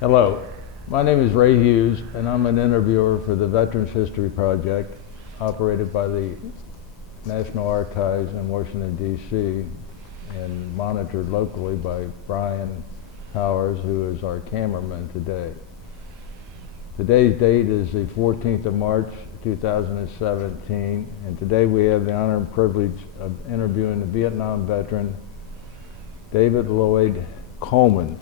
Hello, my name is Ray Hughes, and I'm an interviewer for the Veterans History Project, operated by the National Archives in Washington, D.C., and monitored locally by Brian Powers, who is our cameraman today. Today's date is the 14th of March, 2017, and today we have the honor and privilege of interviewing the Vietnam veteran, David Lloyd Coleman.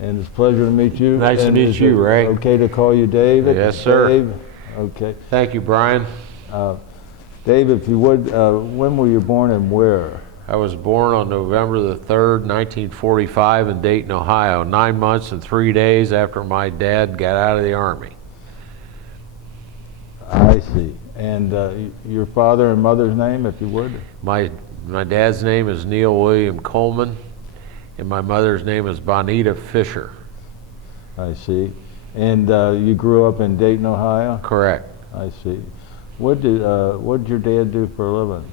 And it's a pleasure to meet you. Nice to meet you, Ray. Okay to call you David? Yes, sir. Dave? Okay. Thank you, Brian. Dave, if you would, when were you born and where? I was born on November the 3rd, 1945 in Dayton, Ohio, 9 months and 3 days after my dad got out of the Army. I see. And your father and mother's name, if you would? My dad's name is Neil William Coleman, and my mother's name is Bonita Fisher. I see. And you grew up in Dayton, Ohio? Correct. I see. What did your dad do for a living?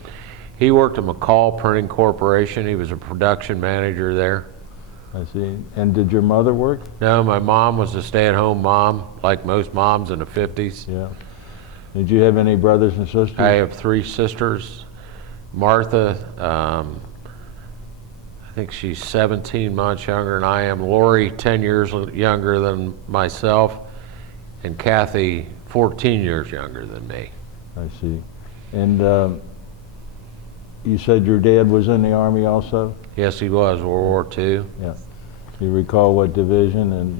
He worked at McCall Printing Corporation. He was a production manager there. I see. And did your mother work? No, my mom was a stay-at-home mom, like most moms in the 50s. Yeah. Did you have any brothers and sisters? I have 3 sisters. Martha, I think she's 17 months younger than I am. Lori, 10 years younger than myself. And Kathy, 14 years younger than me. I see. And you said your dad was in the Army also? Yes, he was, World War II. Yeah. Do you recall what division? And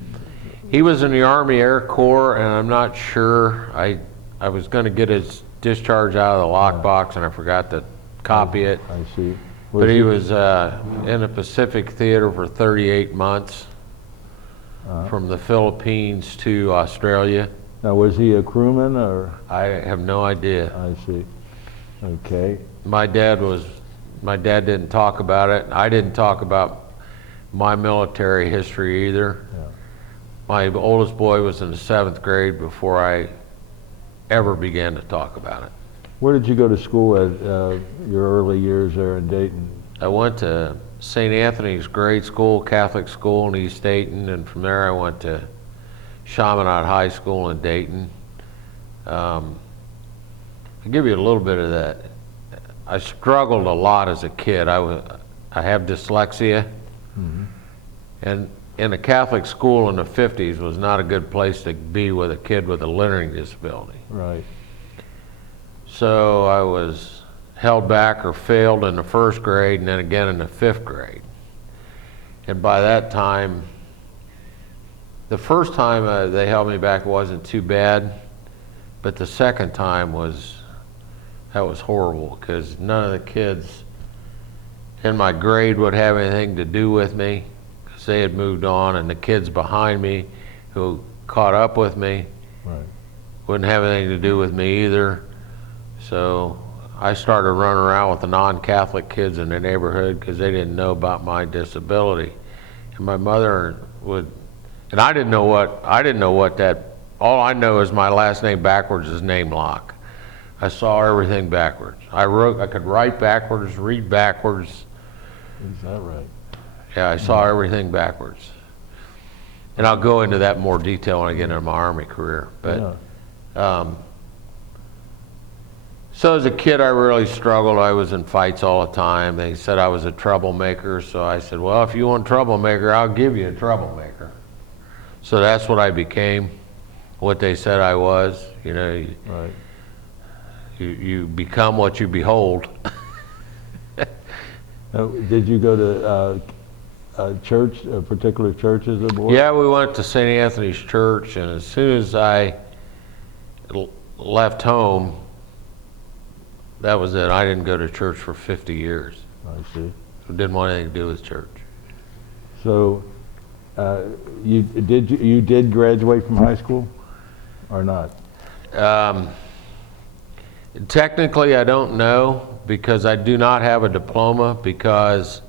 he was in the Army Air Corps, and I'm not sure. I was going to get his discharge out of the lockbox, and I forgot to copy it. I see. But he was in the Pacific Theater for 38 months, from the Philippines to Australia. Now, was he a crewman or? I have no idea. I see. Okay. My dad didn't talk about it. I didn't talk about my military history either. Yeah. My oldest boy was in the 7th grade before I ever began to talk about it. Where did you go to school at your early years there in Dayton? I went to St. Anthony's grade school, Catholic school in East Dayton, and from there I went to Chaminade High School in Dayton. I'll give you a little bit of that. I struggled a lot as a kid. I have dyslexia, and in a Catholic school in the 50s was not a good place to be with a kid with a learning disability. Right. So I was held back or failed in the 1st grade and then again in the 5th grade. And by that time, the first time they held me back wasn't too bad, but the second time was horrible, because none of the kids in my grade would have anything to do with me, because they had moved on, and the kids behind me who caught up with me wouldn't have anything to do with me either. So I started running around with the non-Catholic kids in the neighborhood because they didn't know about my disability. And my mother would, and I didn't know what that, all I know is my last name backwards is name lock. I saw everything backwards. I could write backwards, read backwards. Is that right? Yeah, I saw everything backwards. And I'll go into that in more detail when I get into my Army career. But so as a kid, I really struggled. I was in fights all the time. They said I was a troublemaker, so I said, well, if you want a troublemaker, I'll give you a troublemaker. So that's what I became, what they said I was. You know, Right. you become what you behold. Did you go to a particular church as a boy? Yeah, we went to St. Anthony's Church, and as soon as I left home, that was it. I didn't go to church for 50 years. I see. I didn't want anything to do with church. So, you did graduate from high school, or not? Technically, I don't know, because I do not have a diploma, because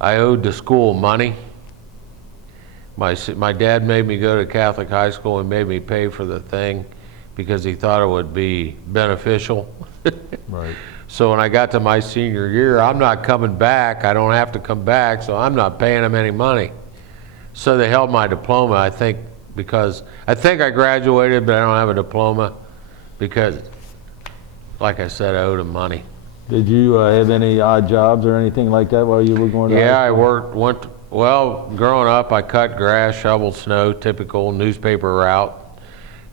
I owed the school money. My dad made me go to Catholic high school and made me pay for the thing because he thought it would be beneficial. Right. So when I got to my senior year, I'm not coming back. I don't have to come back, so I'm not paying him any money. So they held my diploma, I think, because I think I graduated, but I don't have a diploma because, like I said, I owed them money. Did you have any odd jobs or anything like that while you were going to Yeah, high school? well, growing up, I cut grass, shoveled snow, typical newspaper route.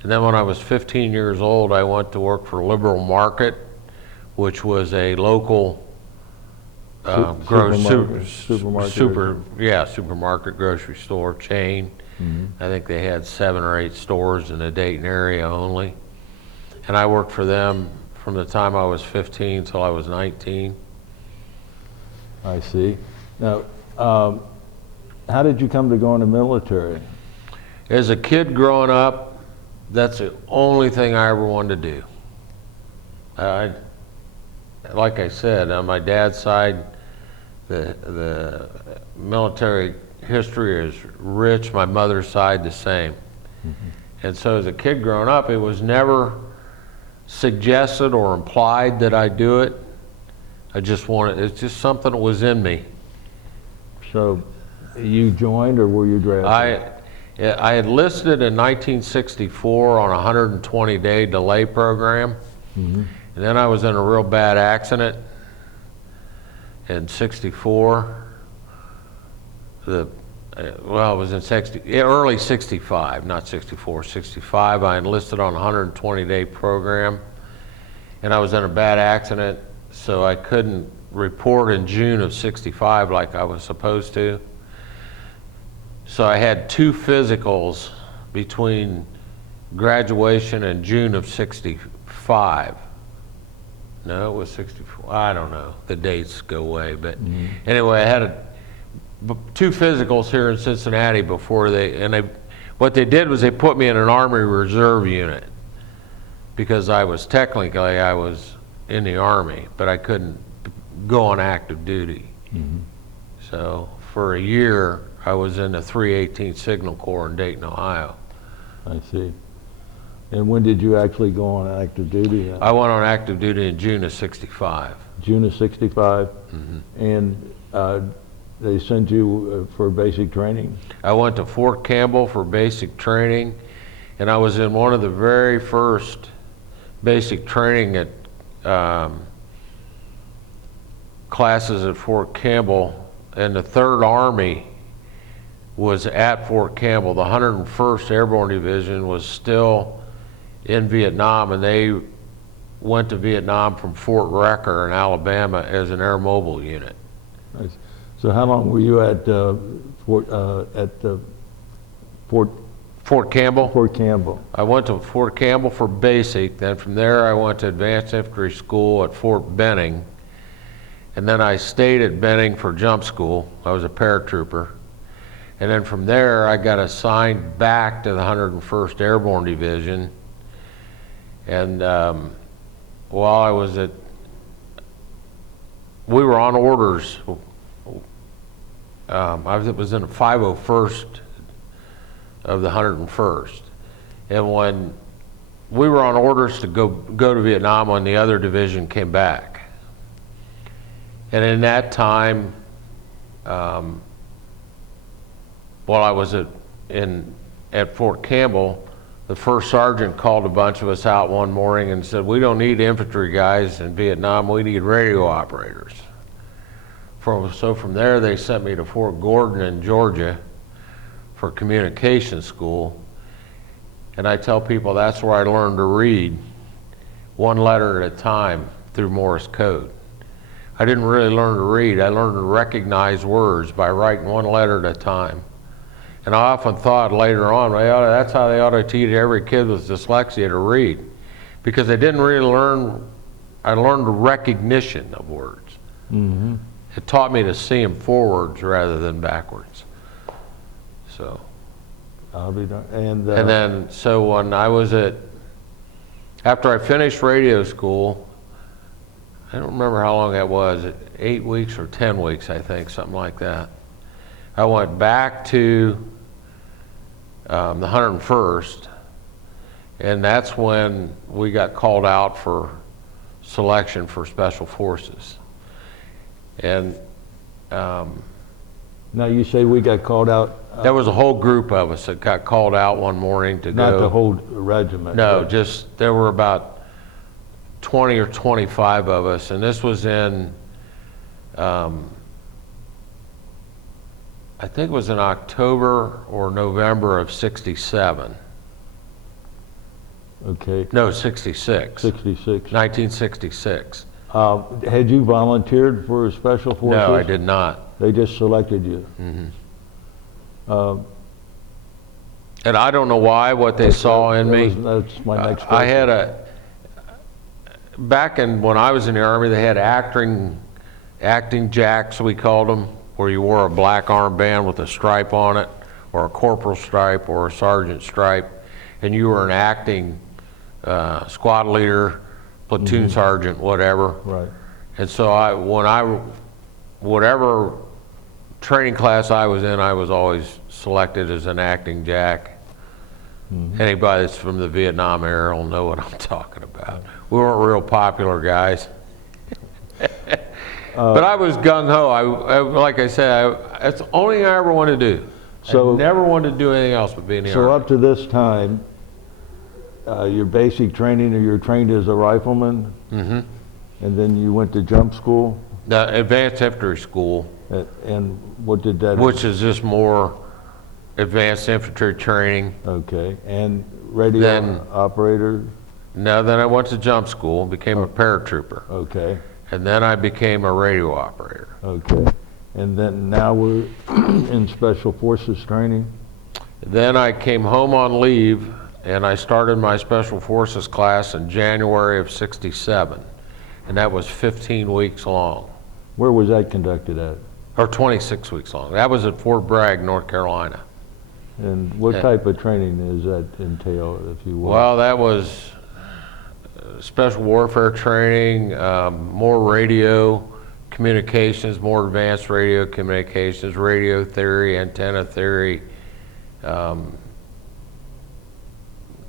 And then when I was 15 years old, I went to work for Liberal Market, which was a local supermarket grocery store chain. Mhm. I think they had 7 or 8 stores in the Dayton area only. And I worked for them from the time I was 15 till I was 19. I see. Now, how did you come to go in the military? As a kid growing up, that's the only thing I ever wanted to do. Like I said, on my dad's side, the military history is rich. My mother's side, the same. Mm-hmm. And so as a kid growing up, it was never suggested or implied that I do it. It's just something that was in me. So you joined or were you drafted? I enlisted in 1964 on a 120-day delay program. Mm-hmm. And then I was in a real bad accident in 64. It was in early 65, not 64, 65. I enlisted on a 120-day program, and I was in a bad accident, so I couldn't report in June of 65 like I was supposed to. So I had 2 physicals between graduation and June of 65. No, it was 64. I don't know. The dates go away. But anyway, I had 2 physicals here in Cincinnati before what they did was they put me in an Army Reserve unit because I was in the Army, but I couldn't go on active duty. Mm-hmm. So for a year, I was in the 318 Signal Corps in Dayton, Ohio. I see. And when did you actually go on active duty? I went on active duty in June of 65. June of 65? Mm-hmm. And they sent you for basic training? I went to Fort Campbell for basic training, and I was in one of the very first basic training classes at Fort Campbell, and the 3rd Army was at Fort Campbell. The 101st Airborne Division was still in Vietnam, and they went to Vietnam from Fort Wrecker in Alabama as an air mobile unit. Nice. So how long were you at Fort Campbell? Fort Campbell. I went to Fort Campbell for basic, then from there I went to Advanced Infantry School at Fort Benning, and then I stayed at Benning for jump school. I was a paratrooper. And then from there, I got assigned back to the 101st Airborne Division. And while I was we were on orders. I was in the 501st of the 101st. And when we were on orders to go to Vietnam when the other division came back. And in that time, while I was at Fort Campbell, the first sergeant called a bunch of us out one morning and said, "We don't need infantry guys in Vietnam, we need radio operators." So from there, they sent me to Fort Gordon in Georgia for communication school. And I tell people that's where I learned to read 1 letter at a time through Morse code. I didn't really learn to read, I learned to recognize words by writing 1 letter at a time. And I often thought later on, that's how they ought to teach every kid with dyslexia to read. Because I didn't really I learned the recognition of words. Mm-hmm. It taught me to see them forwards rather than backwards. So. I'll be done. And then, so when after I finished radio school, I don't remember how long that was, 8 weeks or 10 weeks, I think, something like that. I went back to the 101st, and that's when we got called out for selection for Special Forces. And Now, you say we got called out, There was a whole group of us that got called out one morning to not go. the whole regiment. No, but- just, there were about 20 or 25 of us, and this was in, I think it was in October or November of '67. Okay, No, '66. 66. 1966. Had you volunteered for Special Forces? No, I did not. They just selected you? And I don't know why, what they saw in me. That's my next question. I had back when I was in the Army, they had acting jacks, we called them, where you wore a black armband with a stripe on it, or a corporal stripe, or a sergeant stripe, and you were an acting squad leader, platoon sergeant, whatever. Right. And so whatever training class I was in, I was always selected as an acting jack. Anybody that's from the Vietnam era will know what I'm talking about. We weren't real popular guys. But I was gung-ho. Like I said, that's the only thing I ever wanted to do. So- I never wanted to do anything else but be in the So Army. up to this time, your basic training, or you're trained as a rifleman, and then you went to jump school, The advanced infantry school, and what did that? which is just more advanced infantry training. Okay, and radio Then- operator, Now then I went to jump school, became a paratrooper, okay, and then I became a radio operator. okay. And then now we're in Special Forces training? Then I came home on leave and I started my Special Forces class in January of '67, and that was 15 weeks long, Where was that conducted at? or 26 weeks long. That was at Fort Bragg, North Carolina. And what Yeah. type of training does that entail, if you will? Well, that was special warfare training, more radio communications, more advanced radio communications, radio theory, antenna theory,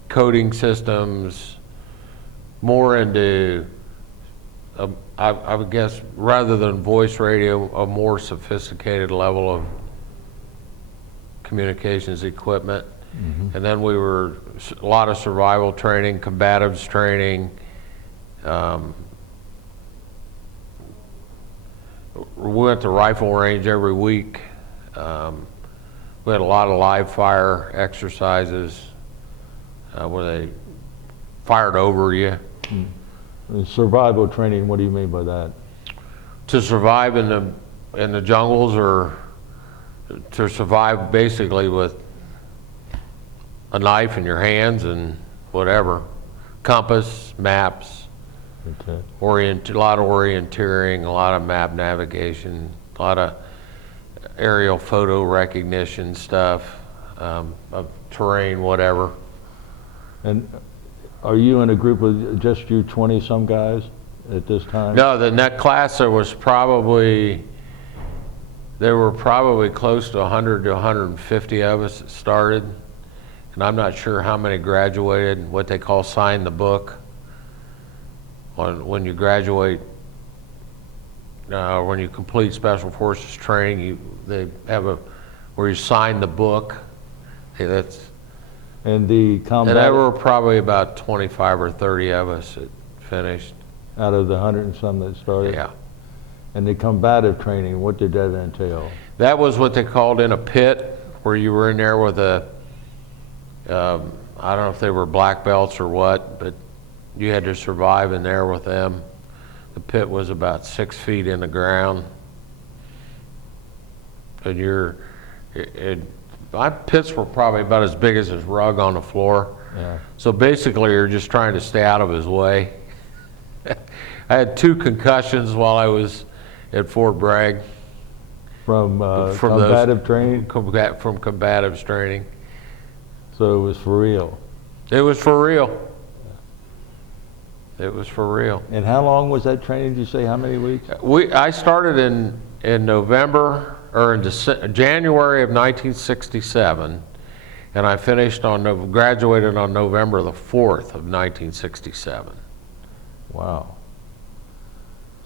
coding systems, more into, I would guess, rather than voice radio, a more sophisticated level of communications equipment. And then we were a lot of survival training, combatives training. We went to rifle range every week. We had a lot of live fire exercises where they fired over you. And survival training, what do you mean by that? To survive in the jungles, or to survive basically with a knife in your hands and whatever, compass, maps, Okay. a lot of orienteering, a lot of map navigation, a lot of aerial photo recognition stuff, of terrain, whatever. And are you in a group of just you 20-some guys at this time? No, the net class there were probably close to 100 to 150 of us that started, and I'm not sure how many graduated, what they call sign the book. When you graduate, when you complete Special Forces training, they have where you sign the book. And And the there were combat, probably about 25 or 30 of us that finished. out of the 100 and some that started? Yeah. And the combative training, what did that entail? That was what they called in a pit, where you were in there with I don't know if they were black belts or what, but you had to survive in there with them. The pit was about 6 feet in the ground. And my pits were probably about as big as his rug on the floor. Yeah. So basically, you're just trying to stay out of his way. I had 2 concussions while I was at Fort Bragg. From From combative training? From combatives training. So it was for real? It was for real. It was for real. And how long was that training, did you say, how many weeks? I started in November, or in January of 1967, and I graduated on November the 4th of 1967. Wow.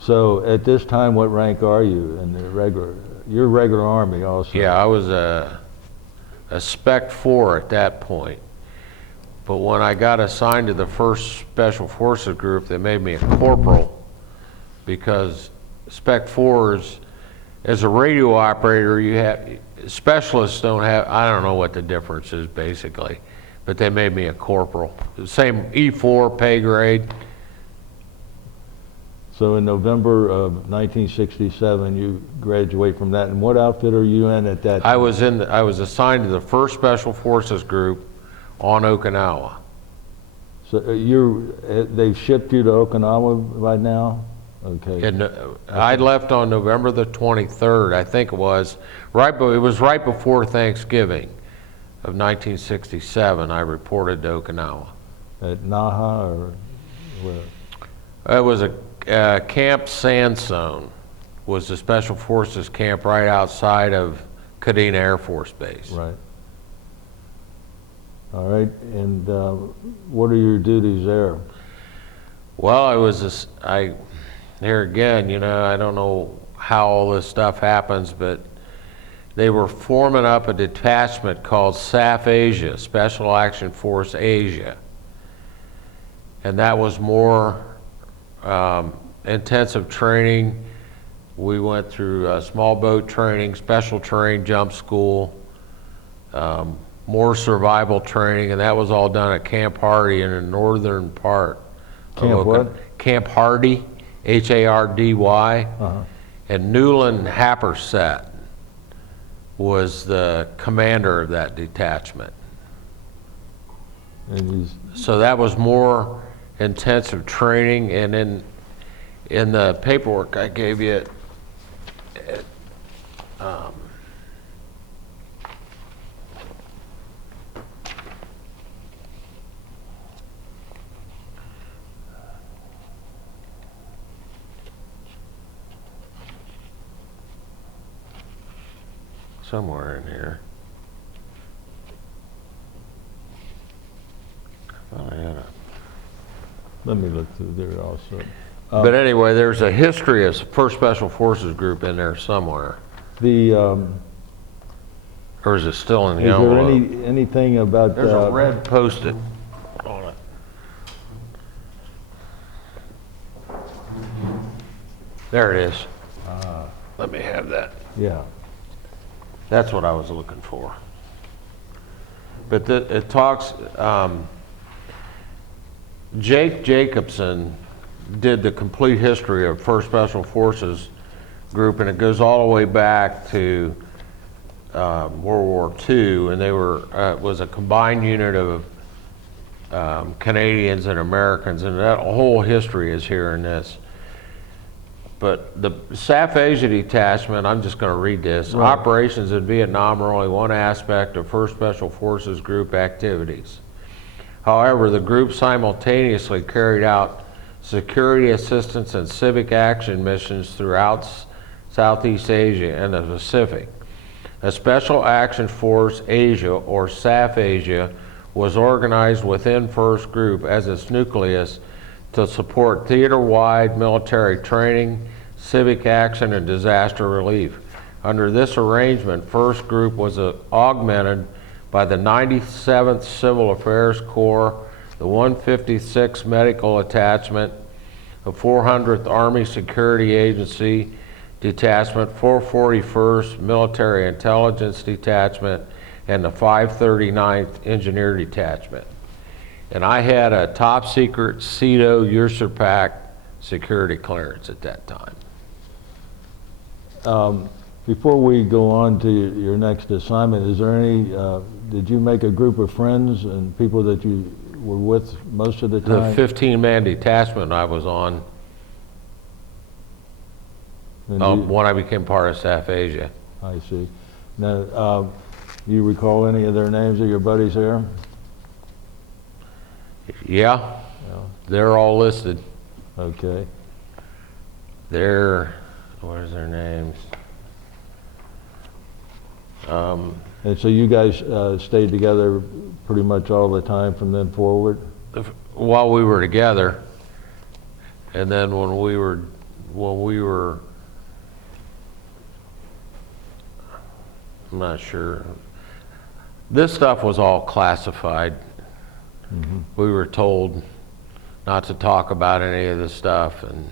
So at this time, what rank are you in the regular? You're regular Army also. Yeah, I was a Spec 4 at that point. But when I got assigned to the 1st Special Forces Group, they made me a corporal because Spec 4s, as a radio operator, you have, specialists don't have, I don't know what the difference is basically, but they made me a corporal. Same E4 pay grade. So in November of 1967, you graduate from that. And what outfit are you in at that time? I was assigned to the 1st Special Forces Group on Okinawa. So they've shipped you to Okinawa by now? Okay. And I left on November the 23rd, I think it was. It was right before Thanksgiving of 1967. I reported to Okinawa. At Naha or where? It was a Camp Sandstone, was the Special Forces camp right outside of Kadena Air Force Base. Right. All right. And what are your duties there? Well, here again, you know, I don't know how all this stuff happens, but they were forming up a detachment called SAF Asia, Special Action Force Asia. And that was more intensive training. We went through small boat training, special terrain jump school, more survival training, and that was all done at Camp Hardy in the northern part. Camp what? Camp Hardy, Hardy. And Newland Happersett was the commander of that detachment. And So that was more intensive training, and in the paperwork I gave you, somewhere in here. Well, I had a let me look through there also. But anyway, there's a history of 1st Special Forces Group in there somewhere. Or is it still in the Is there envelope? anything about There's a red Post-it on it. There it is. Let me have that. Yeah. That's what I was looking for. But it talks, Jake Jacobson did the complete history of 1st Special Forces Group, and it goes all the way back to World War II, and they were it was a combined unit of Canadians and Americans, and that whole history is here in this. But the SAF Asia detachment, I'm just going to read this. Right. Operations in Vietnam are only one aspect of 1st Special Forces Group activities. However, the group simultaneously carried out security assistance and civic action missions throughout Southeast Asia and the Pacific. A Special Action Force Asia, or SAF Asia, was organized within 1st Group as its nucleus to support theater-wide military training, civic action, and disaster relief. Under this arrangement, 1st Group was augmented by the 97th Civil Affairs Corps, the 156th Medical Attachment, the 400th Army Security Agency Detachment, 441st Military Intelligence Detachment, and the 539th Engineer Detachment. And I had a top secret CETO USAPAC security clearance at that time. Before we go on to your next assignment, is there any, did you make a group of friends and people that you were with most of the time? The 15-man detachment I was on when I became part of SAF Asia. I see. Now, do you recall any of their names of your buddies there? Yeah, they're all listed. Okay. What is their names? And so you guys stayed together pretty much all the time from then forward? While we were together, and then when when we were, I'm not sure. This stuff was all classified. We were told not to talk about any of this stuff, and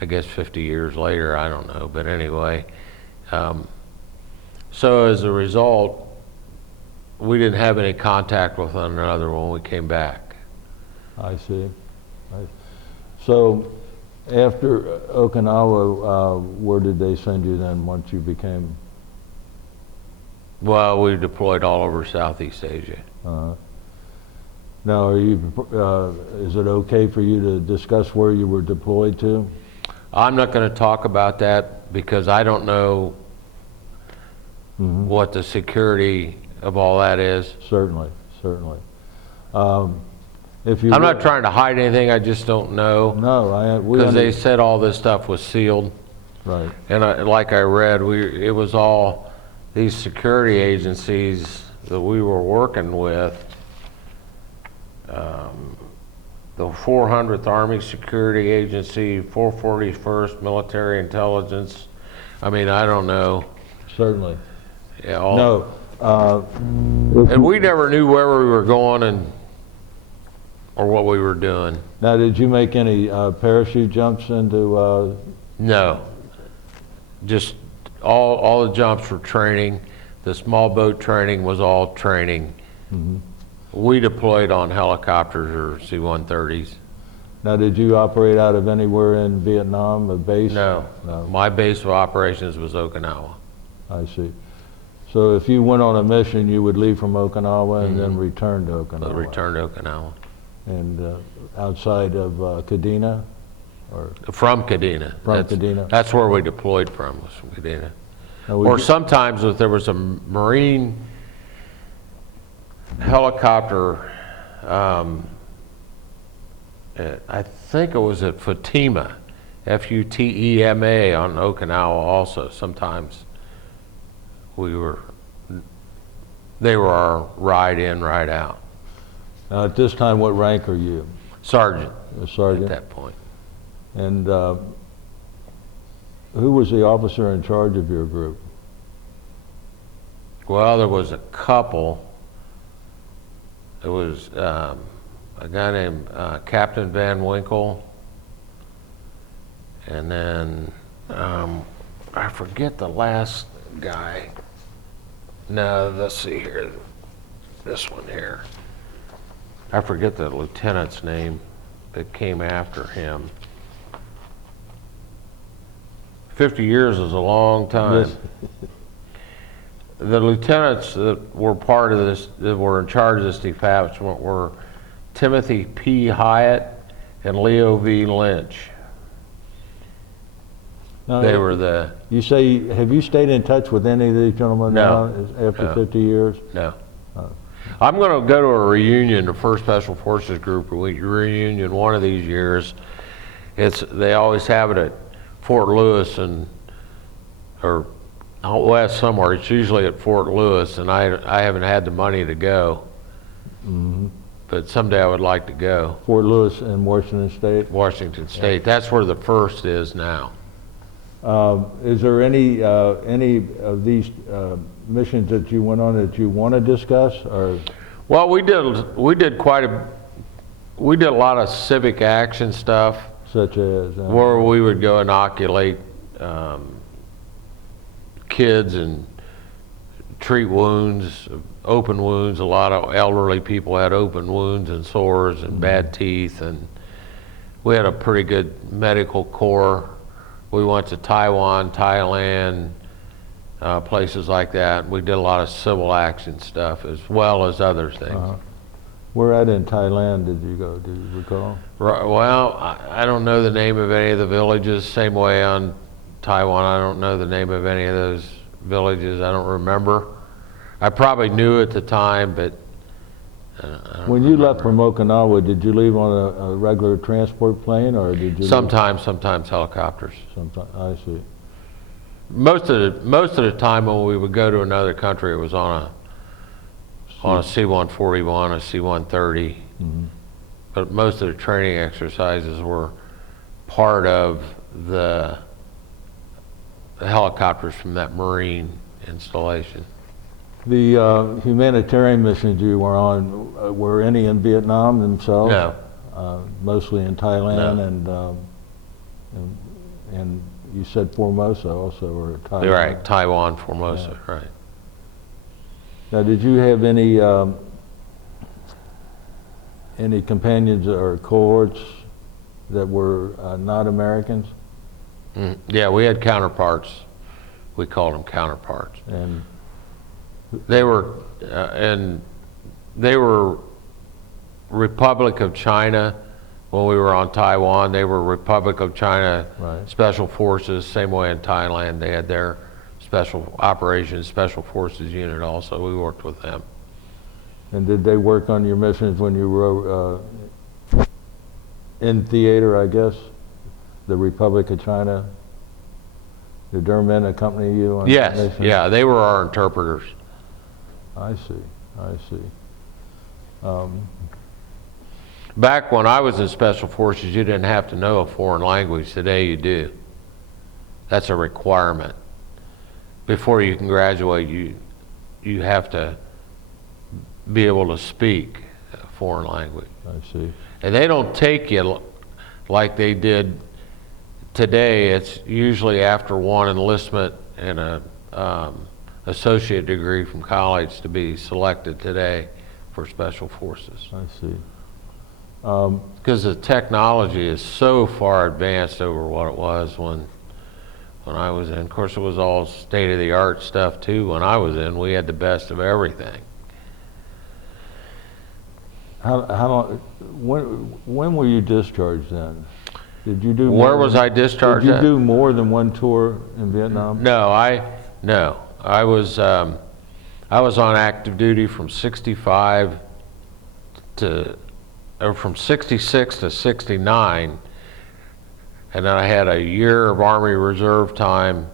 I guess 50 years later, I don't know, but anyway. So as a result, we didn't have any contact with one another when we came back. I see. So after Okinawa, where did they send you then once you became? Well, we deployed all over Southeast Asia. Now, is it okay for you to discuss where you were deployed to? I'm not going to talk about that because I don't know what the security of all that is. Certainly, certainly. I'm not trying to hide anything, I just don't know. No, because they said all this stuff was sealed. Right. And like I read, it was all these security agencies that we were working with. The 400th Army Security Agency, 441st Military Intelligence. I mean, I don't know. Certainly. Yeah, No. And we never knew where we were going or what we were doing. Now, did you make any parachute jumps into? No. Just all the jumps were training. The small boat training was all training. We deployed on helicopters or C-130s. Now, did you operate out of anywhere in Vietnam, a base? No. My base of operations was Okinawa. I see. So if you went on a mission, you would leave from Okinawa and then return to Okinawa? Return to Okinawa. And outside of Kadena? From Kadena. Kadena? That's where we deployed from, was from Kadena. Or sometimes if there was a Marine helicopter, I think it was at Futima, F-U-T-E-M-A on Okinawa also. Sometimes they were our ride in, ride out. Now, at this time, what rank are you? Sergeant. A sergeant? At that point. And who was the officer in charge of your group? Well, there was a couple. There was a guy named Captain Van Winkle, and then I forget the last guy. No, let's see here. This one here. I forget the lieutenant's name that came after him. 50 years is a long time. Yes. The lieutenants that were part of this, that were in charge of this detachment were Timothy P. Hyatt and Leo V. Lynch. Now, They were the... You say, have you stayed in touch with any of these gentlemen No. now after 50 years? No. I'm going to go to a reunion, the 1st Special Forces Group reunion one of these years. They always have it at Fort Lewis or out west somewhere. It's usually at Fort Lewis, and I haven't had the money to go. But someday I would like to go. Fort Lewis in Washington State? Washington State. Yeah. That's where the 1st is now. Is there any of these missions that you went on that you want to discuss, or? Well, we did a lot of civic action stuff. Such as? Where we would go inoculate kids and treat wounds, open wounds. A lot of elderly people had open wounds and sores and bad teeth, and we had a pretty good medical corps. We went to Taiwan, Thailand, places like that. We did a lot of civil action stuff as well as other things. Where at in Thailand did you go? Do you recall? Well, I don't know the name of any of the villages. Same way on Taiwan, I don't know the name of any of those villages. I don't remember. I probably knew at the time, but when you left from Okinawa, did you leave on a regular transport plane, or did you? Sometimes helicopters. Sometimes, I see. Most of the time when we would go to another country, it was on a C-141, a C-130. But most of the training exercises were part of the helicopters from that Marine installation. The humanitarian missions you were on, were any in Vietnam themselves? No. Mostly in Thailand No. and you said Formosa also, or Taiwan? Right, Taiwan, Formosa, Yeah. right. Now, did you have any companions or cohorts that were not Americans? Yeah, we had counterparts. We called them counterparts. And They were, Republic of China when we were on Taiwan. They were Republic of China Right. Special Forces. Same way in Thailand, they had their Special Operations Special Forces unit also. We worked with them. And did they work on your missions when you were in theater, I guess? The Republic of China? Did their men accompany you on Yes, missions? yeah, they were our interpreters. I see, I see. Back when I was in Special Forces, you didn't have to know a foreign language. Today you do. That's a requirement. Before you can graduate, you have to be able to speak a foreign language. I see. And they don't take you like they did today. It's usually after one enlistment and a associate degree from college to be selected today for Special Forces. I see. Because the technology is so far advanced over what it was when I was in. Of course, it was all state-of-the-art stuff too. When I was in, we had the best of everything. How long? When were you discharged then? Did you do? Where was I discharged Did you at? do more than one tour in Vietnam? No, I was on active duty from 65 to, or from 66 to 69, and then I had a year of Army Reserve time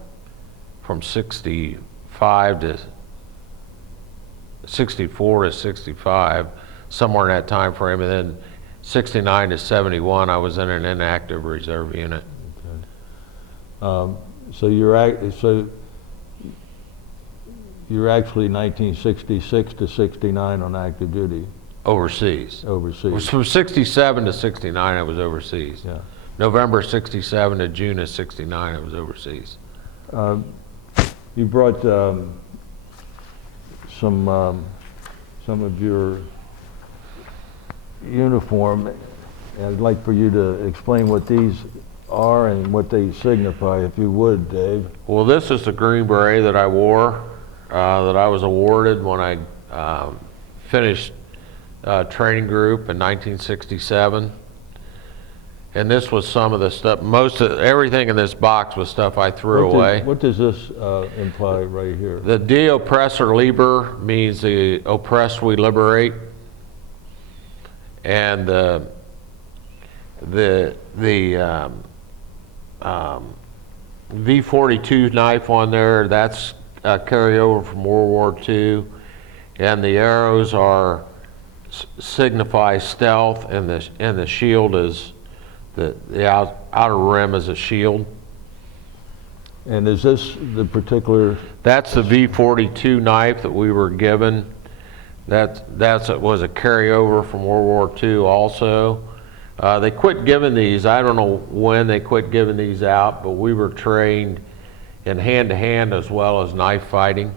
from 65 to 64 to 65, somewhere in that time frame, and then 69 to 71, I was in an inactive reserve unit. Okay. So you're actually 1966 to 69 on active duty Overseas. It was overseas. from 67 to 69, I was overseas. Yeah. November 67 to June of 69, I was overseas. You brought some of your uniform. I'd like for you to explain what these are and what they signify, if you would, Dave. Well, this is the green beret that I wore, that I was awarded when I finished training group in 1967. And this was some of the stuff, everything in this box was stuff I threw away. What does this imply right here? The De Oppressor Liber means the oppressed we liberate. And the V42 knife on there, that's a carryover from World War II. And the arrows signify stealth, and the shield is the outer rim is a shield. And is this the particular? That's the V42 knife that we were given. That was a carryover from World War II also. They quit giving these. I don't know when they quit giving these out, but we were trained in hand-to-hand as well as knife fighting.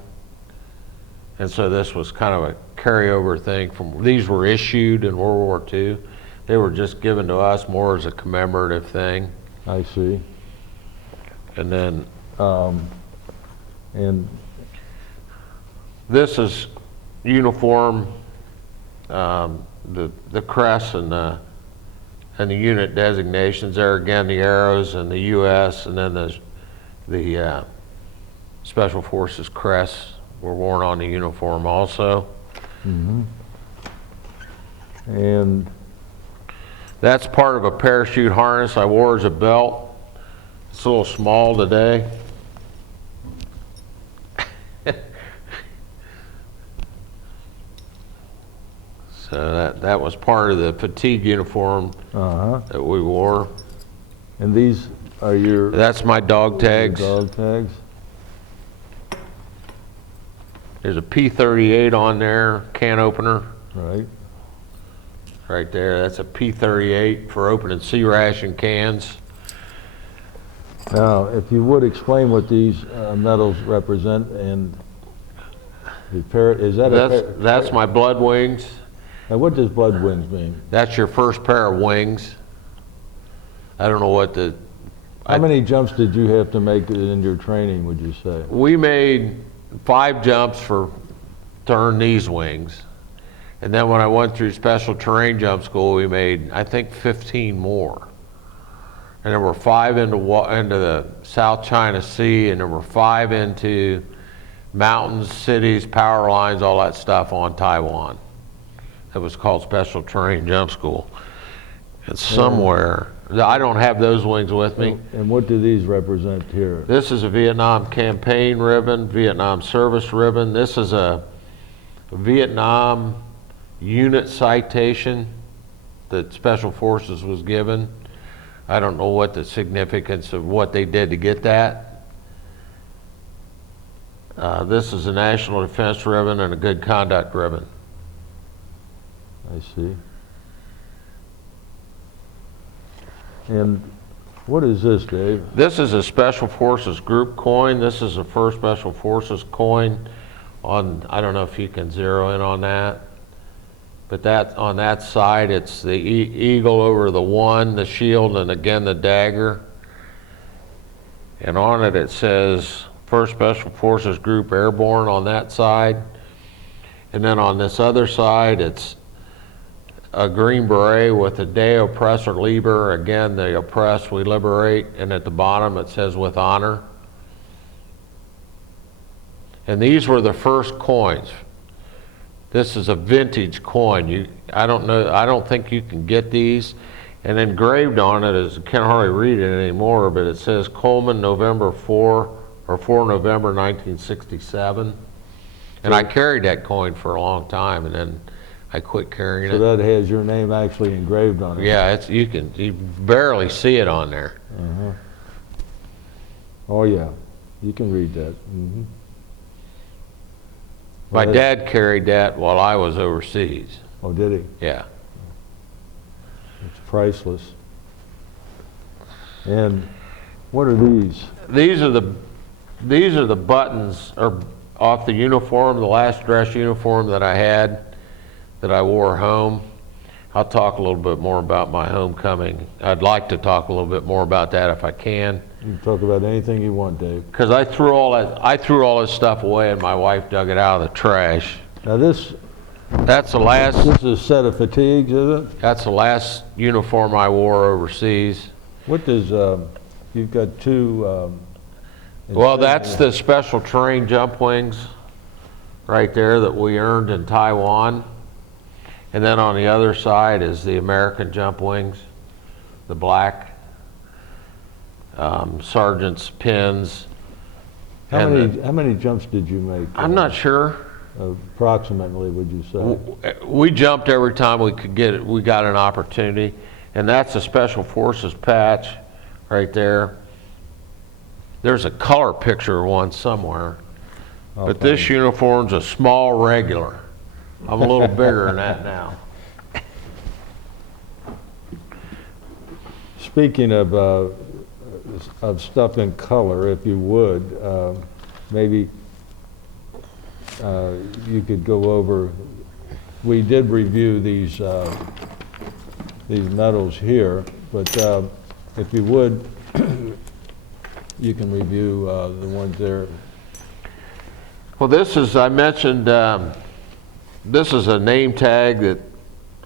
And so this was kind of a carryover thing these were issued in World War II. They were just given to us more as a commemorative thing. I see. And then and this is uniform, the crest and the unit designations. There again, the arrows and the U.S. and then the Special Forces crests were worn on the uniform also. mm-hmm. And That's part of a parachute harness I wore as a belt. It's a little small today. So that was part of the fatigue uniform uh-huh. that we wore. And these are your That's my dog tags. dog tags? There's a P38 on there, can opener, Right. right there. That's a P38 for opening sea ration cans. Now, if you would explain what these medals represent and is that That's my blood wings. Now, what does blood wings mean? That's your first pair of wings. I don't know what the... How many jumps did you have to make in your training, would you say? We made 5 jumps to earn these wings. And then when I went through special terrain jump school, we made, I think, 15 more. And there were 5 into the South China Sea, and there were 5 into mountains, cities, power lines, all that stuff on Taiwan. It was called Special Terrain Jump School. And somewhere, I don't have those wings with me. And what do these represent here? This is a Vietnam campaign ribbon, Vietnam service ribbon. This is a Vietnam unit citation that Special Forces was given. I don't know what the significance of what they did to get that. This is a National Defense ribbon and a Good Conduct ribbon. I see. And what is this, Dave? This is a Special Forces group coin. This is the first Special Forces coin on, I don't know if you can zero in on that, but that on that side, it's the eagle over the 1, the shield, and again the dagger. And on it, it says First Special Forces Group Airborne on that side. And then on this other side, it's a green beret with a De Oppressor Liber, again, the oppressed we liberate, and at the bottom it says with honor. And these were the first coins. This is a vintage coin. I don't think you can get these. And engraved on it is, I can't hardly read it anymore, but it says Coleman, November 4 November 1967. And I carried that coin for a long time, and then I quit carrying it. So that has your name actually engraved on it? Yeah, you barely see it on there. Uh-huh. Oh yeah, you can read that. Mm-hmm. My dad carried that while I was overseas. Oh, did he? Yeah. It's priceless. And what are these? These are the buttons off the uniform, the last dress uniform that I had, that I wore home. I'll talk a little bit more about my homecoming. I'd like to talk a little bit more about that if I can. You can talk about anything you want, Dave. Because I threw all this stuff away, and my wife dug it out of the trash. Now this That's the last. is a set of fatigues, is it? That's the last uniform I wore overseas. What does you've got 2? Well, that's the special terrain jump wings right there that we earned in Taiwan. And then on the other side is the American jump wings, the black sergeant's pins. How many jumps did you make? I'm not sure. Approximately, would you say? We jumped every time we could get it. We got an opportunity. And that's a Special Forces patch right there. There's a color picture of one somewhere. Okay. But this uniform's a small regular. I'm a little bigger than that now. Speaking of stuff in color, if you would, maybe you could go over. We did review these medals here, but if you would, you can review the ones there. Well, this is, I mentioned, this is a name tag that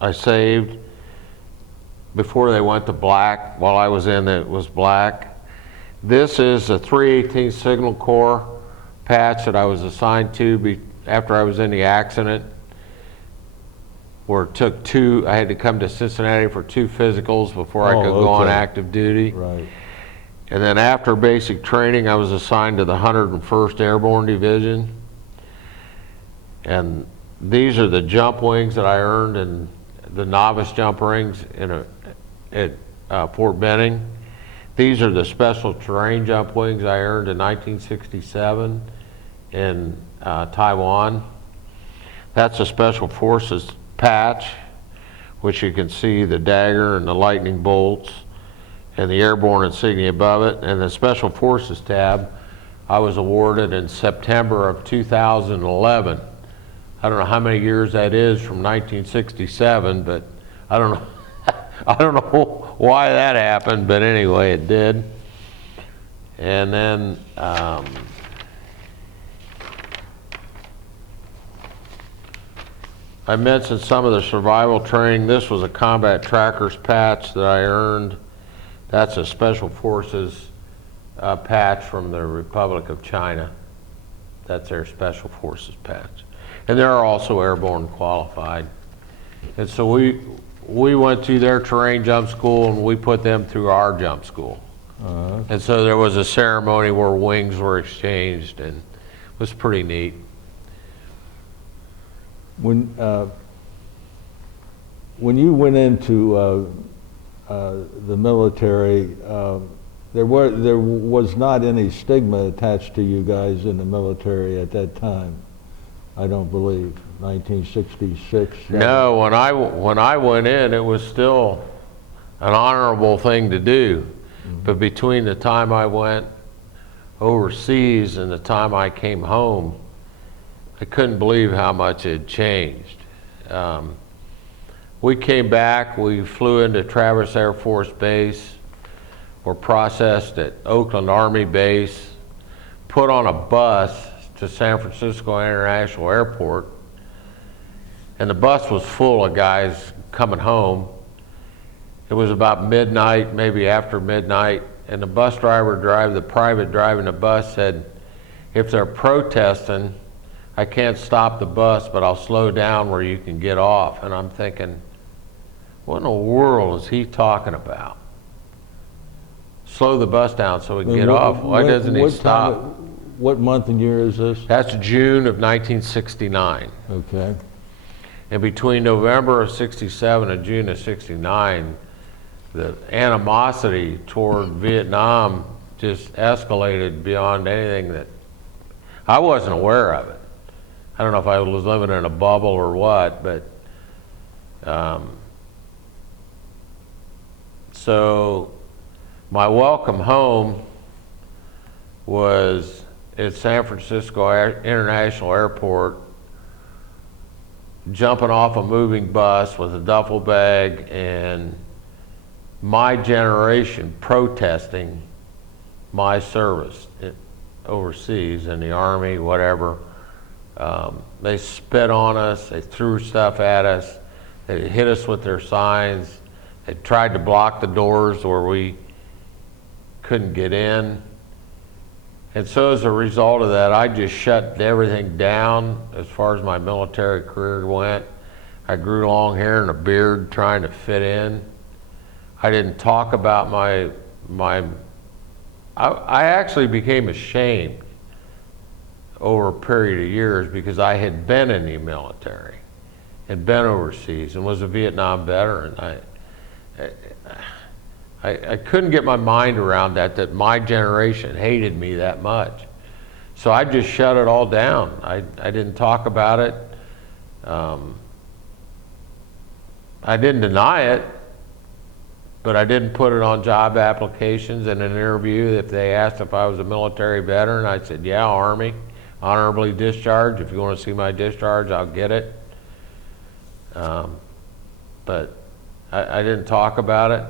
I saved before they went to black. While I was in it was black. This is a 3/18 Signal Corps patch that I was assigned to after I was in the accident, where it took I had to come to Cincinnati for 2 physicals before I could go on active duty. Right. And then after basic training, I was assigned to the 101st Airborne Division. And these are the jump wings that I earned in the novice jump rings at Fort Benning. These are the special terrain jump wings I earned in 1967 in Taiwan. That's a Special Forces patch, which you can see the dagger and the lightning bolts and the airborne insignia above it. And the Special Forces tab I was awarded in September of 2011. I don't know how many years that is from 1967, but I don't know. I don't know why that happened, but anyway, it did. And then I mentioned some of the survival training. This was a combat trackers patch that I earned. That's a Special Forces patch from the Republic of China. That's their Special Forces patch. And they're also airborne qualified. And so we went to their terrain jump school and we put them through our jump school. And so there was a ceremony where wings were exchanged, and it was pretty neat. When you went into the military, there was not any stigma attached to you guys in the military at that time, I don't believe. 1966. No, when I went in, it was still an honorable thing to do. Mm-hmm. But between the time I went overseas and the time I came home, I couldn't believe how much it had changed. We came back, we flew into Travis Air Force Base, were processed at Oakland Army Base, put on a bus to San Francisco International Airport, and the bus was full of guys coming home. It was about midnight, maybe after midnight, and the bus driver, the private driving the bus, said, if they're protesting, I can't stop the bus, but I'll slow down where you can get off. And I'm thinking, what in the world is he talking about? Slow the bus down so we can get off. Why doesn't he stop? What month and year is this? That's June of 1969. Okay. And between November of 67 and June of 69, the animosity toward Vietnam just escalated beyond anything that I wasn't aware of it. I don't know if I was living in a bubble or what, but so my welcome home was at San Francisco International Airport, jumping off a moving bus with a duffel bag and my generation protesting my service overseas in the Army, whatever. They spit on us, they threw stuff at us, they hit us with their signs, they tried to block the doors where we couldn't get in. And so as a result of that, I just shut everything down as far as my military career went. I grew long hair and a beard trying to fit in. I didn't talk about I actually became ashamed over a period of years because I had been in the military and been overseas and was a Vietnam veteran. I couldn't get my mind around that my generation hated me that much. So I just shut it all down. I didn't talk about it. I didn't deny it, but I didn't put it on job applications. In an interview, if they asked if I was a military veteran, I said, yeah, Army, honorably discharged. If you want to see my discharge, I'll get it. But I didn't talk about it.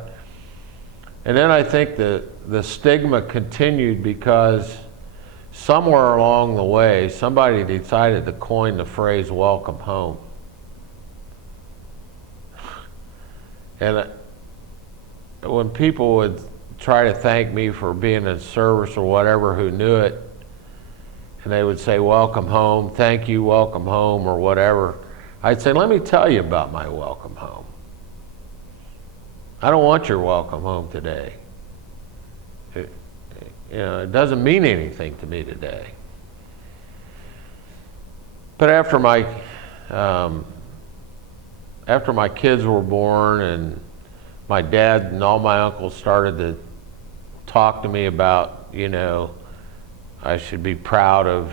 And then I think the stigma continued because somewhere along the way, somebody decided to coin the phrase welcome home. And when people would try to thank me for being in service or whatever who knew it, and they would say, welcome home, thank you, welcome home, or whatever, I'd say, let me tell you about my welcome home. I don't want your welcome home today. It doesn't mean anything to me today. But after my kids were born and my dad and all my uncles started to talk to me about, you know, I should be proud of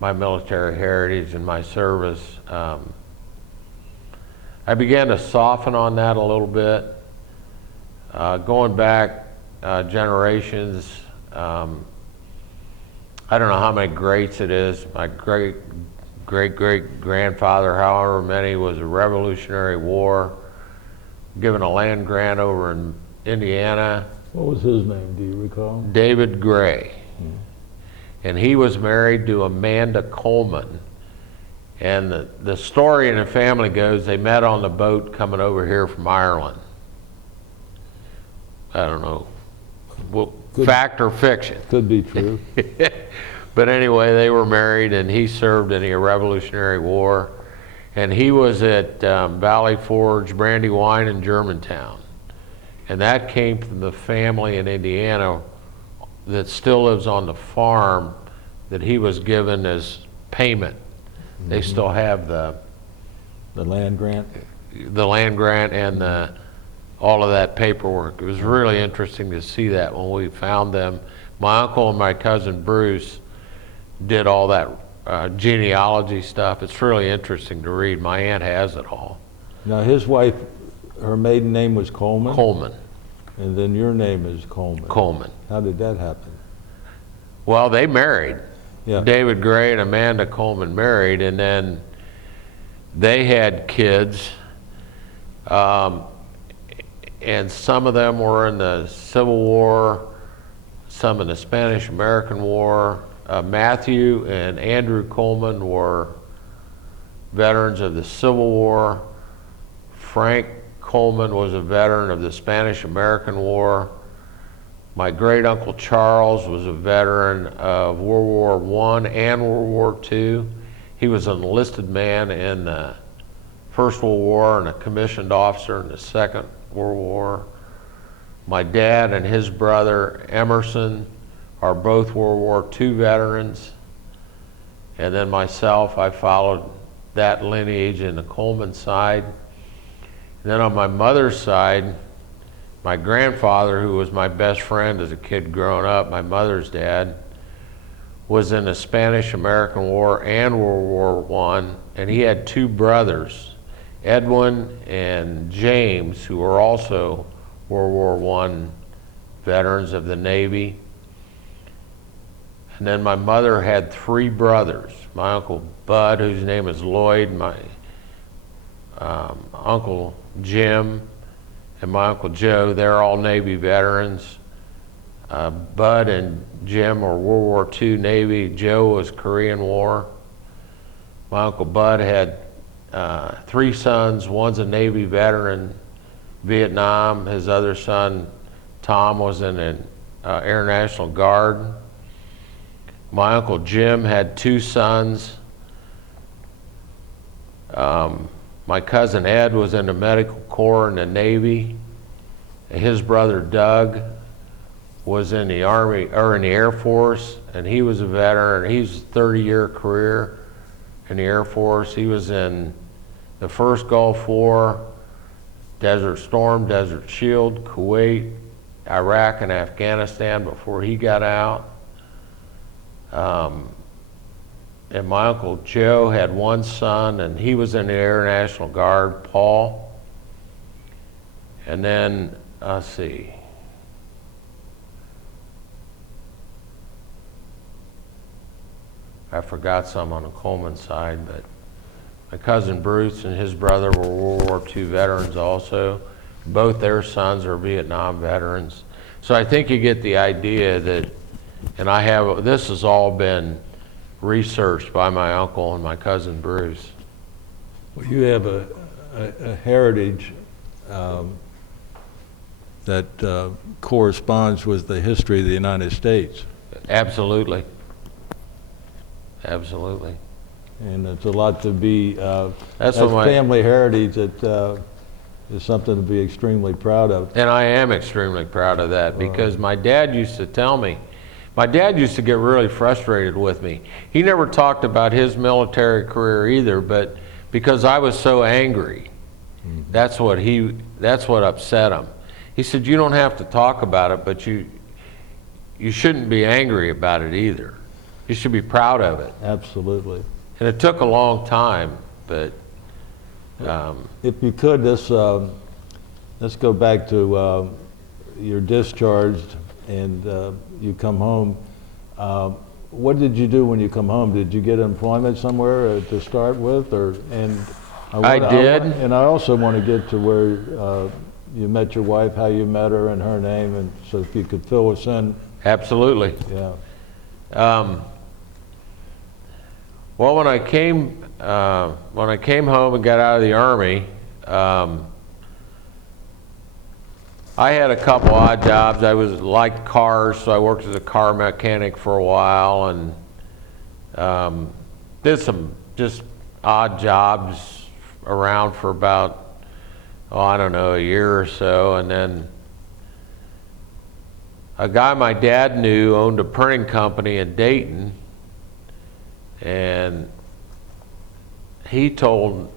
my military heritage and my service. I began to soften on that a little bit. Going back generations, I don't know how many greats it is. My great-great-great-grandfather, however many, was a Revolutionary War, given a land grant over in Indiana. What was his name, do you recall? David Gray. And he was married to Amanda Coleman. And the story in the family goes they met on the boat coming over here from Ireland. I don't know, fact or fiction. Could be true. But anyway, they were married, and he served in the Revolutionary War. And he was at Valley Forge Brandywine in Germantown. And that came from the family in Indiana that still lives on the farm that he was given as payment. They still have the land grant? The land grant and all of that paperwork. It was really interesting to see that when we found them. My uncle and my cousin Bruce did all that genealogy stuff. It's really interesting to read. My aunt has it all. Now his wife, her maiden name was Coleman? Coleman. And then your name is Coleman. Coleman. How did that happen? Well, they married. Yeah. David Gray and Amanda Coleman married, and then they had kids. And some of them were in the Civil War, some in the Spanish-American War. Matthew and Andrew Coleman were veterans of the Civil War. Frank Coleman was a veteran of the Spanish-American War. My great-uncle Charles was a veteran of World War I and World War II. He was an enlisted man in the First World War and a commissioned officer in the Second World War. My dad and his brother Emerson are both World War II veterans. And then myself, I followed that lineage in the Coleman side. And then on my mother's side, my grandfather, who was my best friend as a kid growing up, my mother's dad, was in the Spanish-American War and World War I, and he had two brothers, Edwin and James, who were also World War I veterans of the Navy. And then my mother had three brothers, my Uncle Bud, whose name is Lloyd, my Uncle Jim, and my Uncle Joe. They're all Navy veterans. Bud and Jim were World War II Navy. Joe was Korean War. My Uncle Bud had three sons. One's a Navy veteran, Vietnam. His other son, Tom, was in the Air National Guard. My Uncle Jim had two sons. My cousin Ed was in the Medical Corps in the Navy. His brother Doug was in the Army, or in the Air Force, and he was a veteran. He's a 30-year career in the Air Force. He was in the first Gulf War, Desert Storm, Desert Shield, Kuwait, Iraq, and Afghanistan before he got out. And my Uncle Joe had one son, and he was in the Air National Guard, Paul. And then, let's see. I forgot some on the Coleman side, but my cousin Bruce and his brother were World War II veterans also. Both their sons are Vietnam veterans. So I think you get the idea that, and this has all been researched by my uncle and my cousin Bruce. Well, you have a heritage that corresponds with the history of the United States. Absolutely. Absolutely. And it's a lot to be, That's as family heritage, it is something to be extremely proud of. And I am extremely proud of that, because my dad used to tell me, my dad used to get really frustrated with me. He never talked about his military career either, but because I was so angry, that's what upset him. He said, you don't have to talk about it, but you shouldn't be angry about it either. You should be proud of it. Absolutely. And it took a long time, but If you could, let's go back to you're discharged and you come home. What did you do when you come home? Did you get employment somewhere to start with, or I did. And I also want to get to where you met your wife, how you met her, and her name, and so if you could fill us in. Absolutely. Yeah. Well, when I came home and got out of the Army, I had a couple odd jobs. I liked cars, so I worked as a car mechanic for a while, and did some just odd jobs around for about, I don't know, a year or so, and then a guy my dad knew owned a printing company in Dayton, and he told,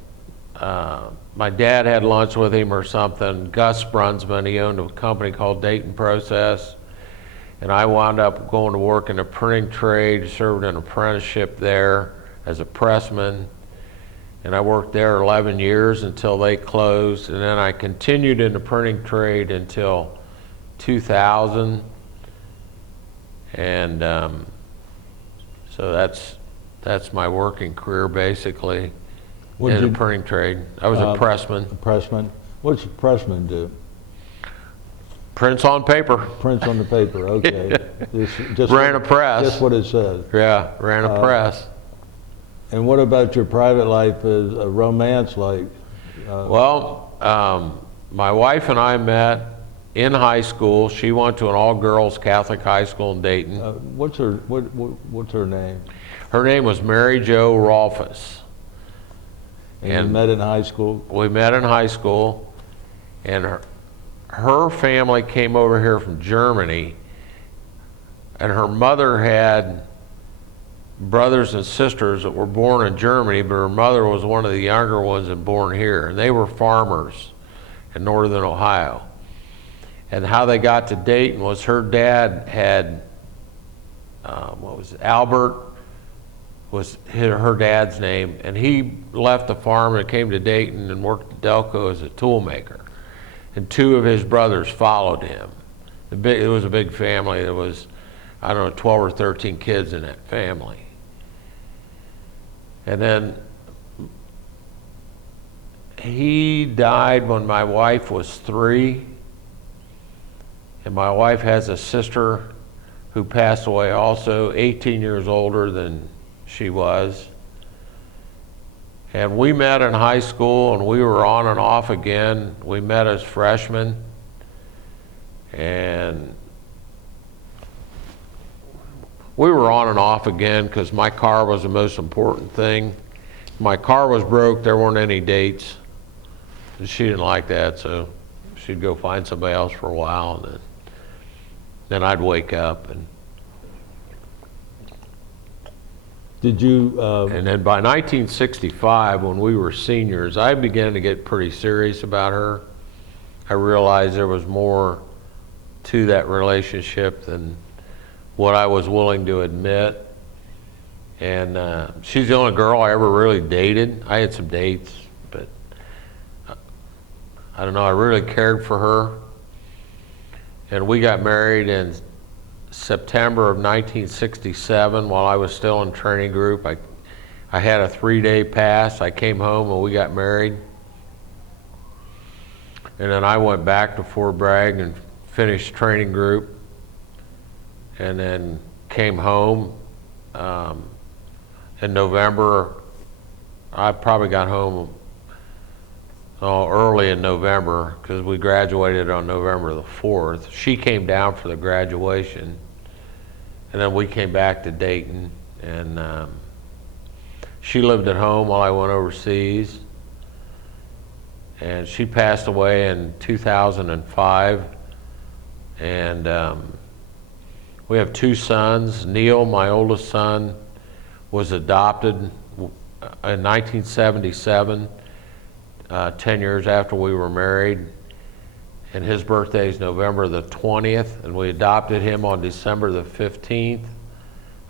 my dad had lunch with him or something, Gus Brunsman, he owned a company called Dayton Process, and I wound up going to work in the printing trade, served an apprenticeship there as a pressman, and I worked there 11 years until they closed, and then I continued in the printing trade until 2000, and so that's my working career basically in the printing trade. I was a pressman. A pressman. What's a pressman do? Prints on paper. Prints on the paper. Okay. just ran a press. Just what it says. Yeah, ran a press. And what about your private life? Is a romance like? Well, my wife and I met in high school. She went to an all-girls Catholic high school in Dayton. What's her name? Her name was Mary Jo Rolfus. And you met in high school? We met in high school, and her family came over here from Germany, and her mother had brothers and sisters that were born in Germany, but her mother was one of the younger ones and born here, and they were farmers in northern Ohio. And how they got to Dayton was her dad had, Albert was her dad's name, and he left the farm and came to Dayton and worked at Delco as a tool maker. And two of his brothers followed him. It was a big family. There was, I don't know, 12 or 13 kids in that family. And then he died when my wife was 3, and my wife has a sister who passed away also, 18 years older than she was. And we met in high school, and we were on and off again. We met as freshmen, and we were on and off again because my car was the most important thing. My car was broke, there weren't any dates, and she didn't like that, so she'd go find somebody else for a while, and then I'd wake up. And did you? And then by 1965, when we were seniors, I began to get pretty serious about her. I realized there was more to that relationship than what I was willing to admit. And she's the only girl I ever really dated. I had some dates, but I don't know, I really cared for her. And we got married in September of 1967 while I was still in training group. I had a 3-day pass. I came home and we got married. And then I went back to Fort Bragg and finished training group, and then came home in November. I probably got home early in November because we graduated on November the 4th. She came down for the graduation, and then we came back to Dayton, and she lived at home while I went overseas, and she passed away in 2005, and we have 2 sons. Neil, my oldest son, was adopted in 1977, 10 years after we were married. and his birthday is November the 20th, and we adopted him on December the 15th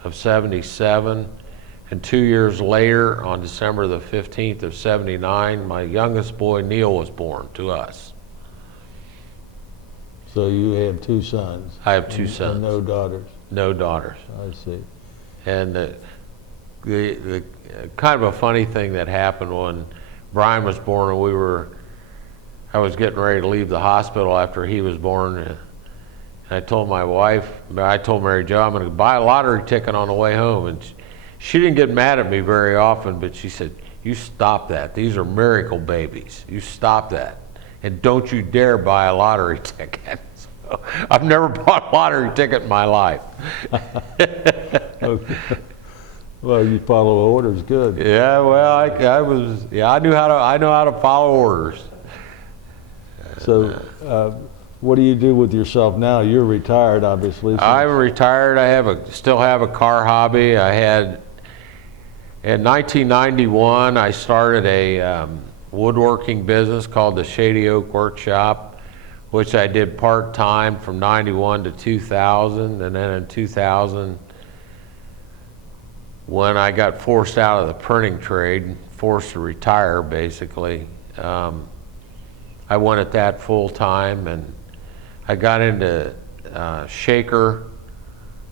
of 77. And 2 years later, on December the 15th of 79, my youngest boy, Neil, was born to us. So you have 2 sons? I have 2 sons. And no daughters? No daughters. I see. And the kind of a funny thing that happened when Brian was born, and I was getting ready to leave the hospital after he was born, and I told my wife, I told Mary Jo, I'm going to buy a lottery ticket on the way home. And she didn't get mad at me very often, but she said, you stop that. These are miracle babies. You stop that. And don't you dare buy a lottery ticket. So I've never bought a lottery ticket in my life. Okay. Well, you follow orders, good. Yeah, well, I know how to follow orders. So, what do you do with yourself now? You're retired, obviously. I'm retired. I still have a car hobby. In 1991, I started a woodworking business called the Shady Oak Workshop, which I did part-time from 91 to 2000. And then in 2000, when I got forced out of the printing trade, forced to retire basically, I went at that full-time, and I got into shaker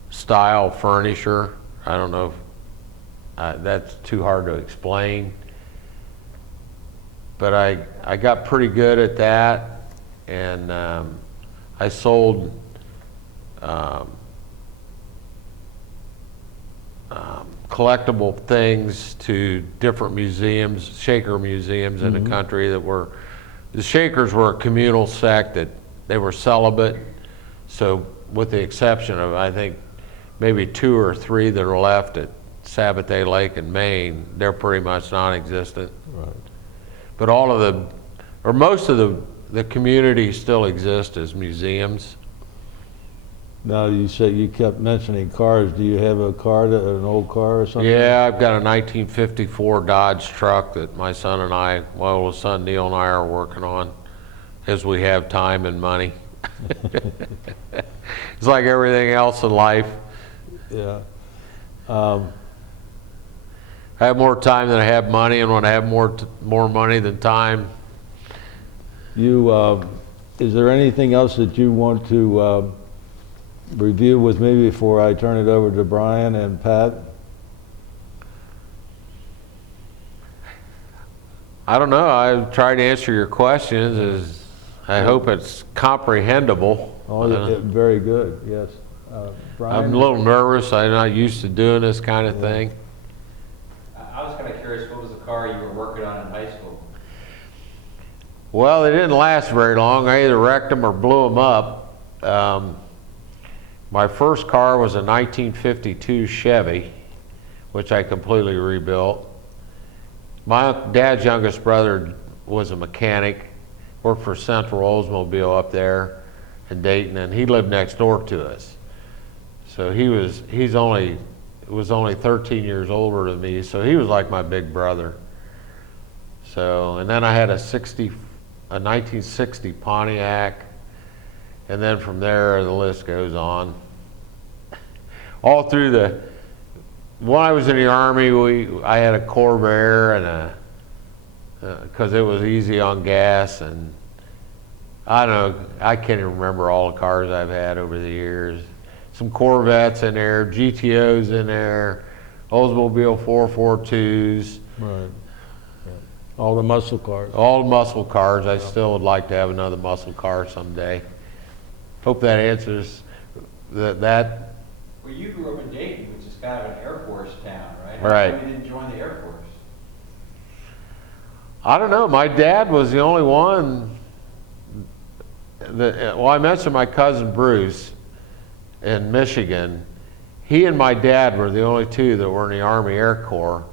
style furniture. I don't know if that's too hard to explain, but I got pretty good at that, and I sold collectible things to different museums, shaker museums in the country the Shakers were a communal sect that they were celibate. So with the exception of, I think, maybe 2 or 3 that are left at Sabbath-Day Lake in Maine, they're pretty much non-existent. Right. But most of the community still exists as museums. Now, you said you kept mentioning cars. Do you have a car, an old car or something? Yeah, I've got a 1954 Dodge truck that my son and my oldest son Neil and I are working on as we have time and money. It's like everything else in life. Yeah. I have more time than I have money, and when I have more money than time. Is there anything else that you want to review with me before I turn it over to Brian and Pat? I don't know. I've tried to answer your questions. I hope it's comprehensible. Oh, very good, yes. Brian? I'm a little nervous. I'm not used to doing this kind of thing. I was kind of curious, what was the car you were working on in high school? Well, they didn't last very long. I either wrecked them or blew them up. My first car was a 1952 Chevy, which I completely rebuilt. My dad's youngest brother was a mechanic, worked for Central Oldsmobile up there in Dayton, and he lived next door to us. So he was only 13 years older than me, so he was like my big brother. So, and then I had a 1960 Pontiac, and then from there the list goes on. All through when I was in the Army, I had a Corvair and because it was easy on gas, and I don't know, I can't even remember all the cars I've had over the years. Some Corvettes in there, GTOs in there, Oldsmobile 442s. Right. Yeah. All the muscle cars. All muscle cars. I still would like to have another muscle car someday. Hope that answers that. Well, you grew up in Dayton, which is kind of an Air Force town, right? Right. How come you didn't join the Air Force? I don't know. My dad was the only one I mentioned my cousin Bruce in Michigan. He and my dad were the only 2 that were in the Army Air Corps,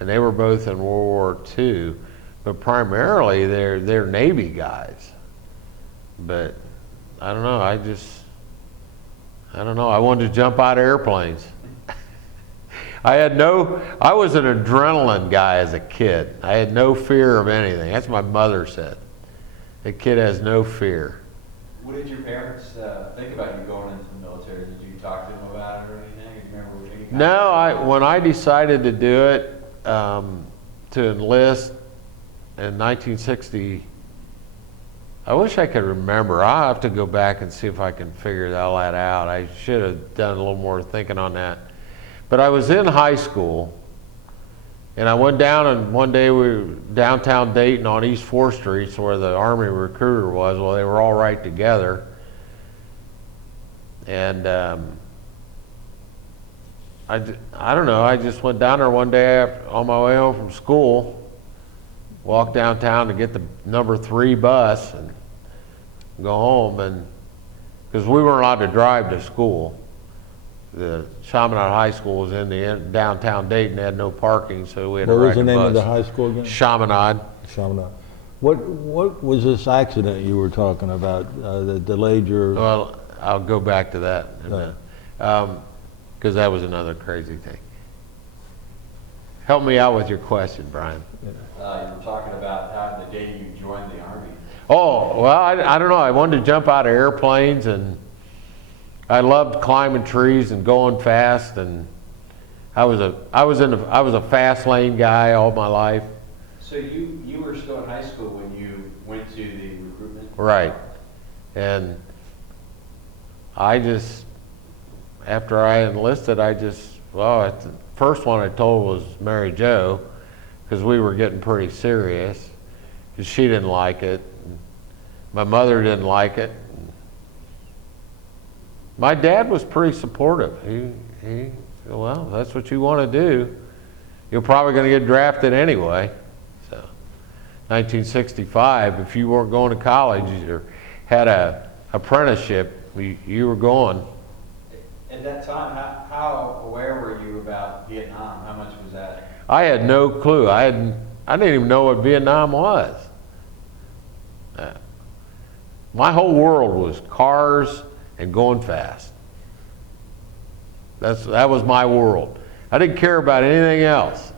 and they were both in World War II. But primarily, they're Navy guys. But I don't know. I don't know. I wanted to jump out of airplanes. I was an adrenaline guy as a kid. I had no fear of anything. That's what my mother said. The kid has no fear. What did your parents think about you going into the military? Did you talk to them about it or anything? You remember any kind No, when I decided to do it, to enlist in 1960, I wish I could remember. I'll have to go back and see if I can figure all that out. I should have done a little more thinking on that. But I was in high school, and I went down, and one day we were downtown Dayton on East 4th Street, where the Army recruiter was. Well, they were all right together. And I don't know, I just went down there one day on my way home from school, walked downtown to get the number 3 bus and go home, and because we weren't allowed to drive to school. The Chaminade High School was in the downtown Dayton, had no parking, so we had to What was ride the a name bus. of the high school again? Chaminade. Chaminade. What was this accident you were talking about that delayed your? Well, I'll go back to that in a minute, because that was another crazy thing. Help me out with your question, Brian. you were talking about how the day you joined the Army. Oh, well, I don't know. I wanted to jump out of airplanes, and I loved climbing trees and going fast, and I was a fast lane guy all my life. So you were still in high school when you went to the recruitment? Right. And I just, after I enlisted, the first one I told was Mary Jo, because we were getting pretty serious, because she didn't like it. My mother didn't like it. My dad was pretty supportive. He said, well, if that's what you want to do, you're probably going to get drafted anyway. So, 1965, if you weren't going to college or had a apprenticeship, you were going. At that time, how aware were you about Vietnam? How much was that? I had no clue. I didn't even know what Vietnam was. My whole world was cars and going fast. That was my world. I didn't care about anything else.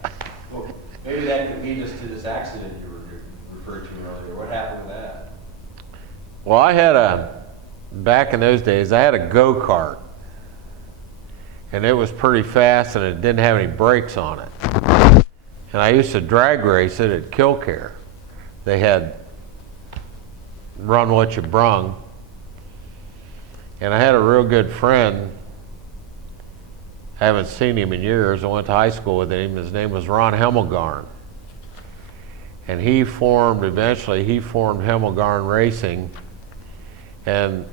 Well, maybe that could lead us to this accident you were referred to earlier. What happened with that? Well, back in those days, I had a go-kart. And it was pretty fast, and it didn't have any brakes on it. And I used to drag race it at Killcare. They had run what you brung. And I had a real good friend. I haven't seen him in years. I went to high school with him. His name was Ron Hemmelgarn. And eventually he formed Hemmelgarn Racing. And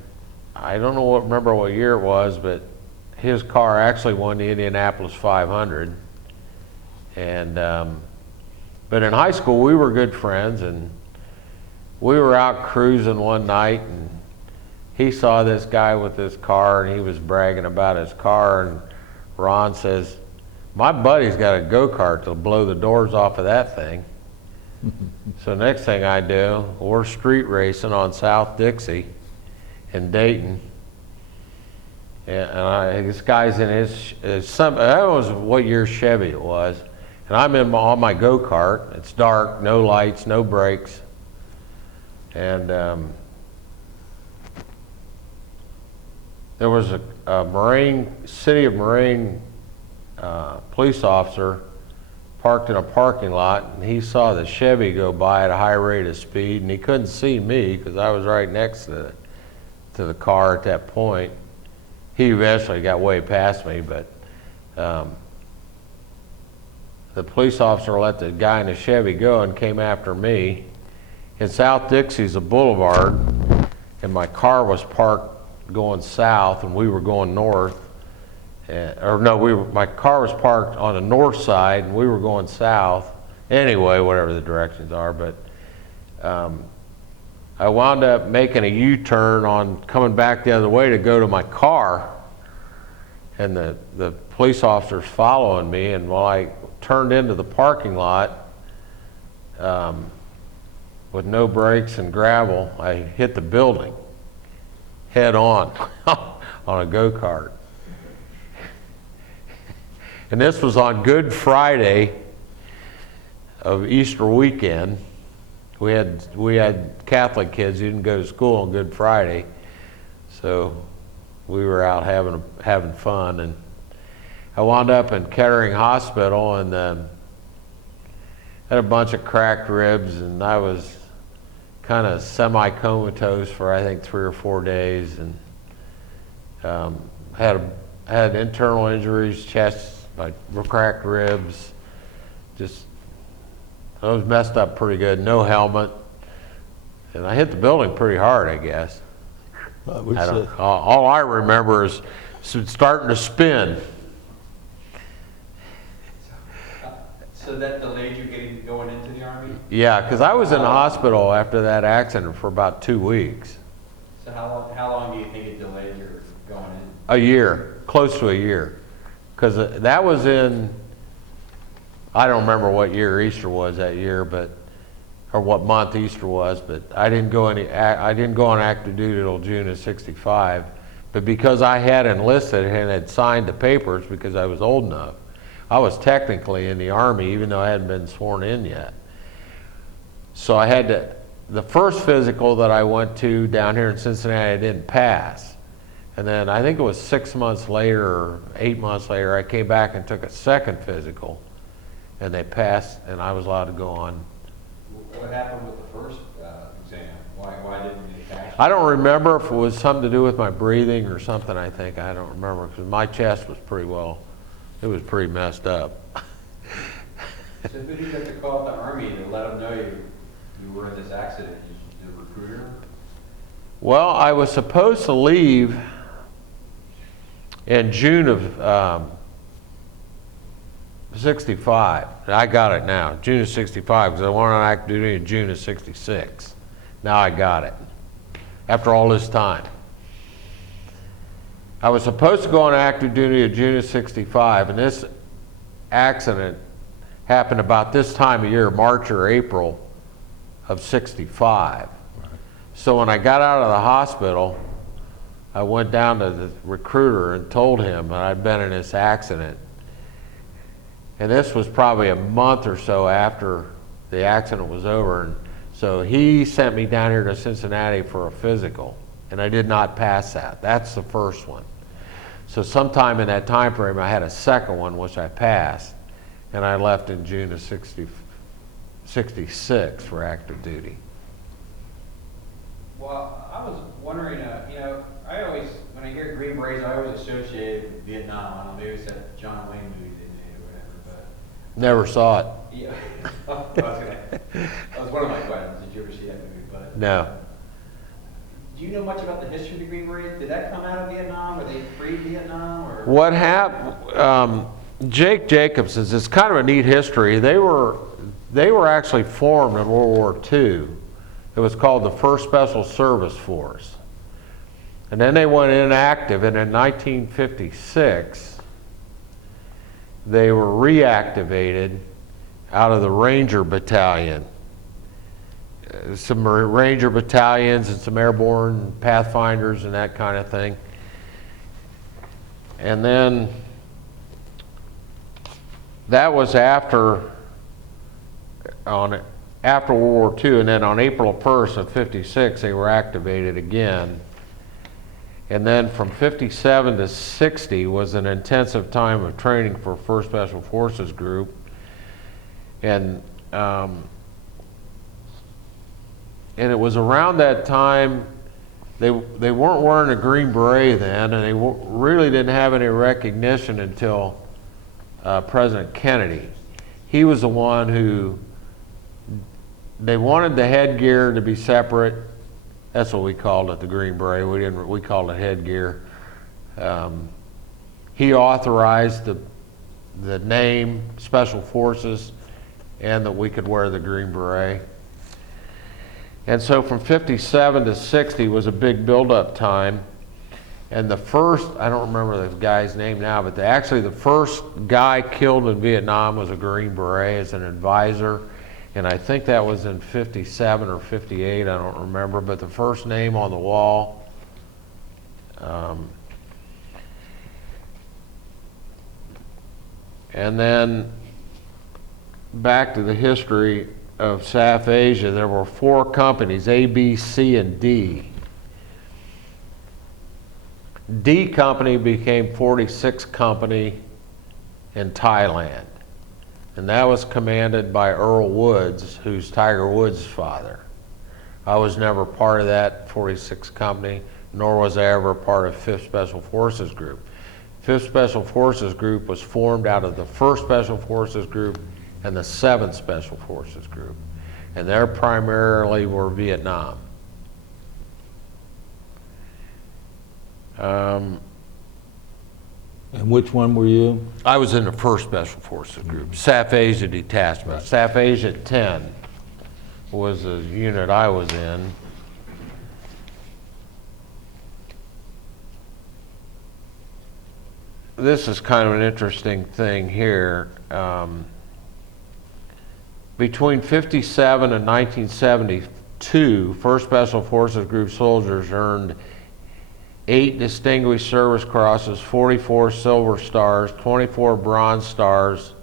I don't remember what year it was, but his car actually won the Indianapolis 500. And, but in high school we were good friends, and we were out cruising one night, and he saw this guy with this car, and he was bragging about his car, and Ron says, my buddy's got a go-kart to blow the doors off of that thing. So next thing I do, we're street racing on South Dixie in Dayton. And this guy's in that was what year Chevy it was. And I'm on my go-kart. It's dark, no lights, no brakes. And there was a city of Marine police officer parked in a parking lot, and he saw the Chevy go by at a high rate of speed, and he couldn't see me because I was right next to the car at that point. He eventually got way past me, but the police officer let the guy in the Chevy go and came after me. In South Dixie's a boulevard, and my car was parked going south, and we were going north. My car was parked on the north side, and we were going south. Anyway, whatever the directions are, but I wound up making a U-turn on coming back the other way to go to my car, and the police officer's following me, and while I turned into the parking lot with no brakes and gravel, I hit the building head on on a go-kart. And this was on Good Friday of Easter weekend. We had Catholic kids who didn't go to school on Good Friday. So we were out having fun, and I wound up in Kettering Hospital, and had a bunch of cracked ribs, and I was kind of semi-comatose for I think 3 or 4 days, and had internal injuries, chest, like cracked ribs. Just I was messed up pretty good. No helmet, and I hit the building pretty hard, I guess. All I remember is starting to spin. So that delayed you going into the Army? Yeah, because I was in the hospital after that accident for about 2 weeks. So how long do you think it delayed your going in? A year, close to a year. Because that was in, I don't remember what year Easter was that year, or what month Easter was, but I didn't go on active duty till June of '65. But because I had enlisted and had signed the papers because I was old enough, I was technically in the Army even though I hadn't been sworn in yet. So I had to, the first physical that I went to down here in Cincinnati, I didn't pass. And then I think it was 6 months later or 8 months later, I came back and took a second physical, and they passed, and I was allowed to go on. What happened with the first exam? Why didn't you pass? I don't remember if it was something to do with my breathing or something, I think. I don't remember, because my chest was pretty well, it was pretty messed up. So who did you have to call at the Army to let them know you were in this accident? The recruiter? Well, I was supposed to leave in June of '65. I got it now, June of '65, because I went on active duty in June of '66. Now I got it, after all this time. I was supposed to go on active duty in June of '65, and this accident happened about this time of year, March or April of '65. So when I got out of the hospital, I went down to the recruiter and told him that I'd been in this accident. And this was probably a month or so after the accident was over. And so he sent me down here to Cincinnati for a physical, and I did not pass that. That's the first one. So sometime in that time frame, I had a second one, which I passed, and I left in June of '66 for active duty. Well, I was wondering, I always, when I hear Green Berets, I always associate with Vietnam. I don't know, maybe it's that John Wayne movie they made or whatever, but. Never saw it. Yeah, that was one of my questions. Did you ever see that movie? But No. do you know much about the history of the Green Berets? Did that come out of Vietnam? Were they pre-Vietnam? Or? What happened? Jake Jacobson's. It's kind of a neat history. They were actually formed in World War II. It was called the 1st Special Service Force. And then they went inactive, and in 1956, they were reactivated out of the Ranger Battalion. Some Ranger battalions and some Airborne Pathfinders and that kind of thing. And then that was after World War II, and then on April 1st of '56, they were activated again. And then from '57 to '60 was an intensive time of training for 1st Special Forces Group. And it was around that time, they weren't wearing a Green Beret then, and they really didn't have any recognition until President Kennedy. He was the one who, they wanted the headgear to be separate. That's what we called it, the Green Beret. We called it headgear. He authorized the name Special Forces, and that we could wear the Green Beret. And so from '57 to '60 was a big build-up time. And the first, I don't remember the guy's name now, but actually the first guy killed in Vietnam was a Green Beret as an advisor. And I think that was in '57 or '58, I don't remember, but the first name on the wall. And then back to the history of South Asia, there were 4 companies, A, B, C, and D. D Company became 46th Company in Thailand. And that was commanded by Earl Woods, who's Tiger Woods' father. I was never part of that 46th Company, nor was I ever part of 5th Special Forces Group. 5th Special Forces Group was formed out of the 1st Special Forces Group and the 7th Special Forces Group. And they primarily were Vietnam. And which one were you? I was in the 1st Special Forces Group, South Asia Detachment. South Asia 10 was the unit I was in. This is kind of an interesting thing here. Between 57 and 1972, 1st Special Forces Group soldiers earned 8 Distinguished Service Crosses, 44 Silver Stars, 24 Bronze Stars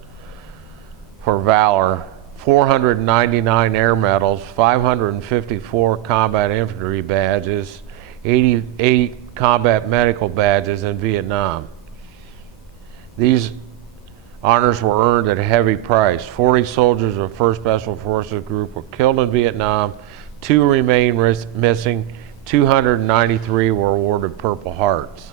for Valor, 499 Air Medals, 554 Combat Infantry Badges, 88 Combat Medical Badges in Vietnam. These honors were earned at a heavy price. 40 soldiers of 1st Special Forces Group were killed in Vietnam, 2 remain missing, 293 were awarded Purple Hearts.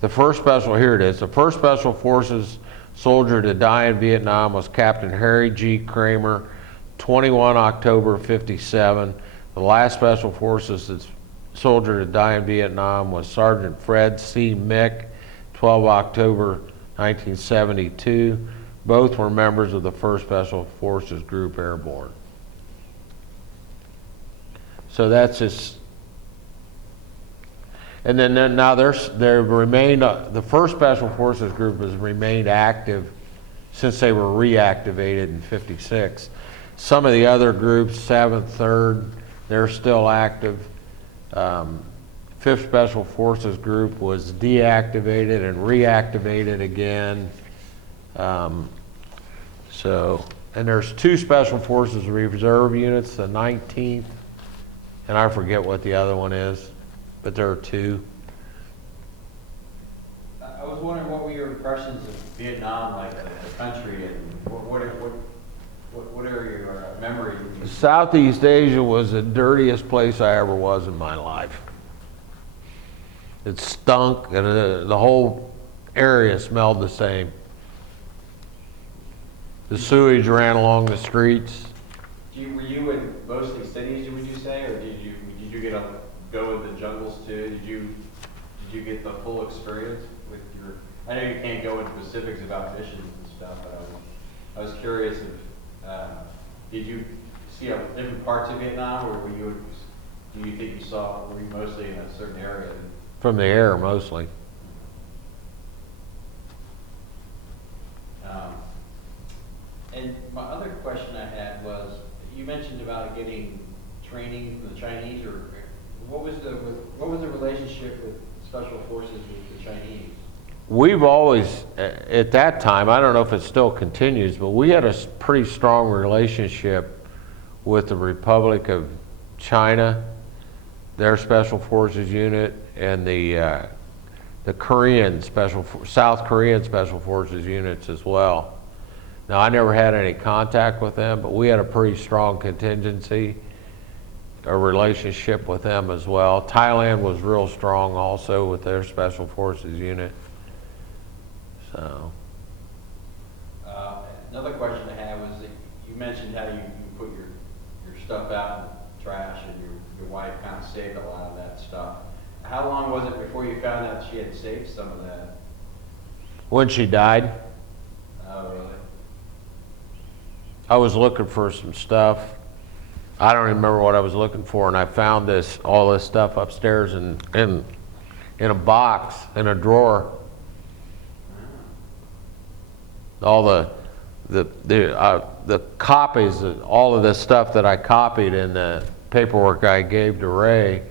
The 1st Special, here it is, the 1st Special Forces soldier to die in Vietnam was Captain Harry G. Kramer, 21 October 57. The last Special Forces soldier to die in Vietnam was Sergeant Fred C. Mick, 12 October 1972. Both were members of the 1st Special Forces Group Airborne. So that's just, and then now there remained, the 1st Special Forces Group has remained active since they were reactivated in '56. Some of the other groups, 7th, 3rd, they're still active. 5th Special Forces Group was deactivated and reactivated again. And there's 2 Special Forces Reserve units, the 19th, and I forget what the other one is, but there are 2. I was wondering, what were your impressions of Vietnam, like the country, and what are your memories? Southeast Asia was the dirtiest place I ever was in my life. It stunk, and the whole area smelled the same. The sewage ran along the streets. Were you in mostly cities, would you say, or did you get to go in the jungles too? Did you get the full experience with your? I know you can't go into specifics about missions and stuff, but I was curious if did you see different parts of Vietnam, or do you think you were you mostly in a certain area? From the air, mostly. And my other question I had was, you mentioned about getting training from the Chinese, or what was the relationship with Special Forces with the Chinese? We've always, at that time, I don't know if it still continues, but we had a pretty strong relationship with the Republic of China, their Special Forces unit, and the Korean South Korean Special Forces units as well. Now, I never had any contact with them, but we had a pretty strong contingency, a relationship with them as well. Thailand was real strong also with their Special Forces unit. So. Another question I had was that you mentioned how you put your stuff out in the trash, and your wife kind of saved a lot of that stuff. How long was it before you found out she had saved some of that? When she died. Oh, really? I was looking for some stuff. I don't remember what I was looking for, and I found all this stuff upstairs in a box in a drawer. All the copies, all of this stuff that I copied in the paperwork I gave to Ray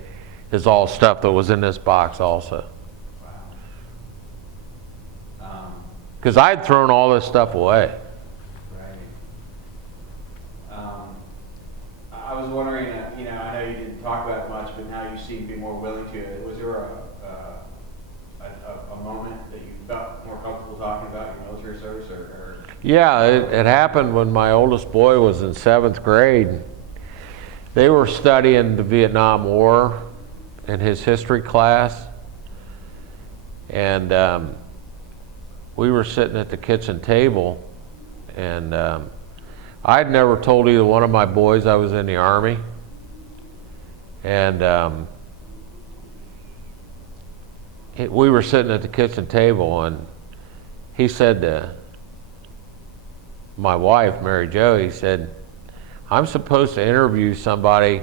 is all stuff that was in this box also. Wow. Because I'd thrown all this stuff away. I was wondering, I know you didn't talk about it much, but now you seem to be more willing to. Was there a moment that you felt more comfortable talking about your military service, or? Yeah, it happened when my oldest boy was in 7th grade. They were studying the Vietnam War in his history class, and we were sitting at the kitchen table, and I'd never told either one of my boys I was in the Army, and we were sitting at the kitchen table, and he said to my wife, Mary Jo, he said, I'm supposed to interview somebody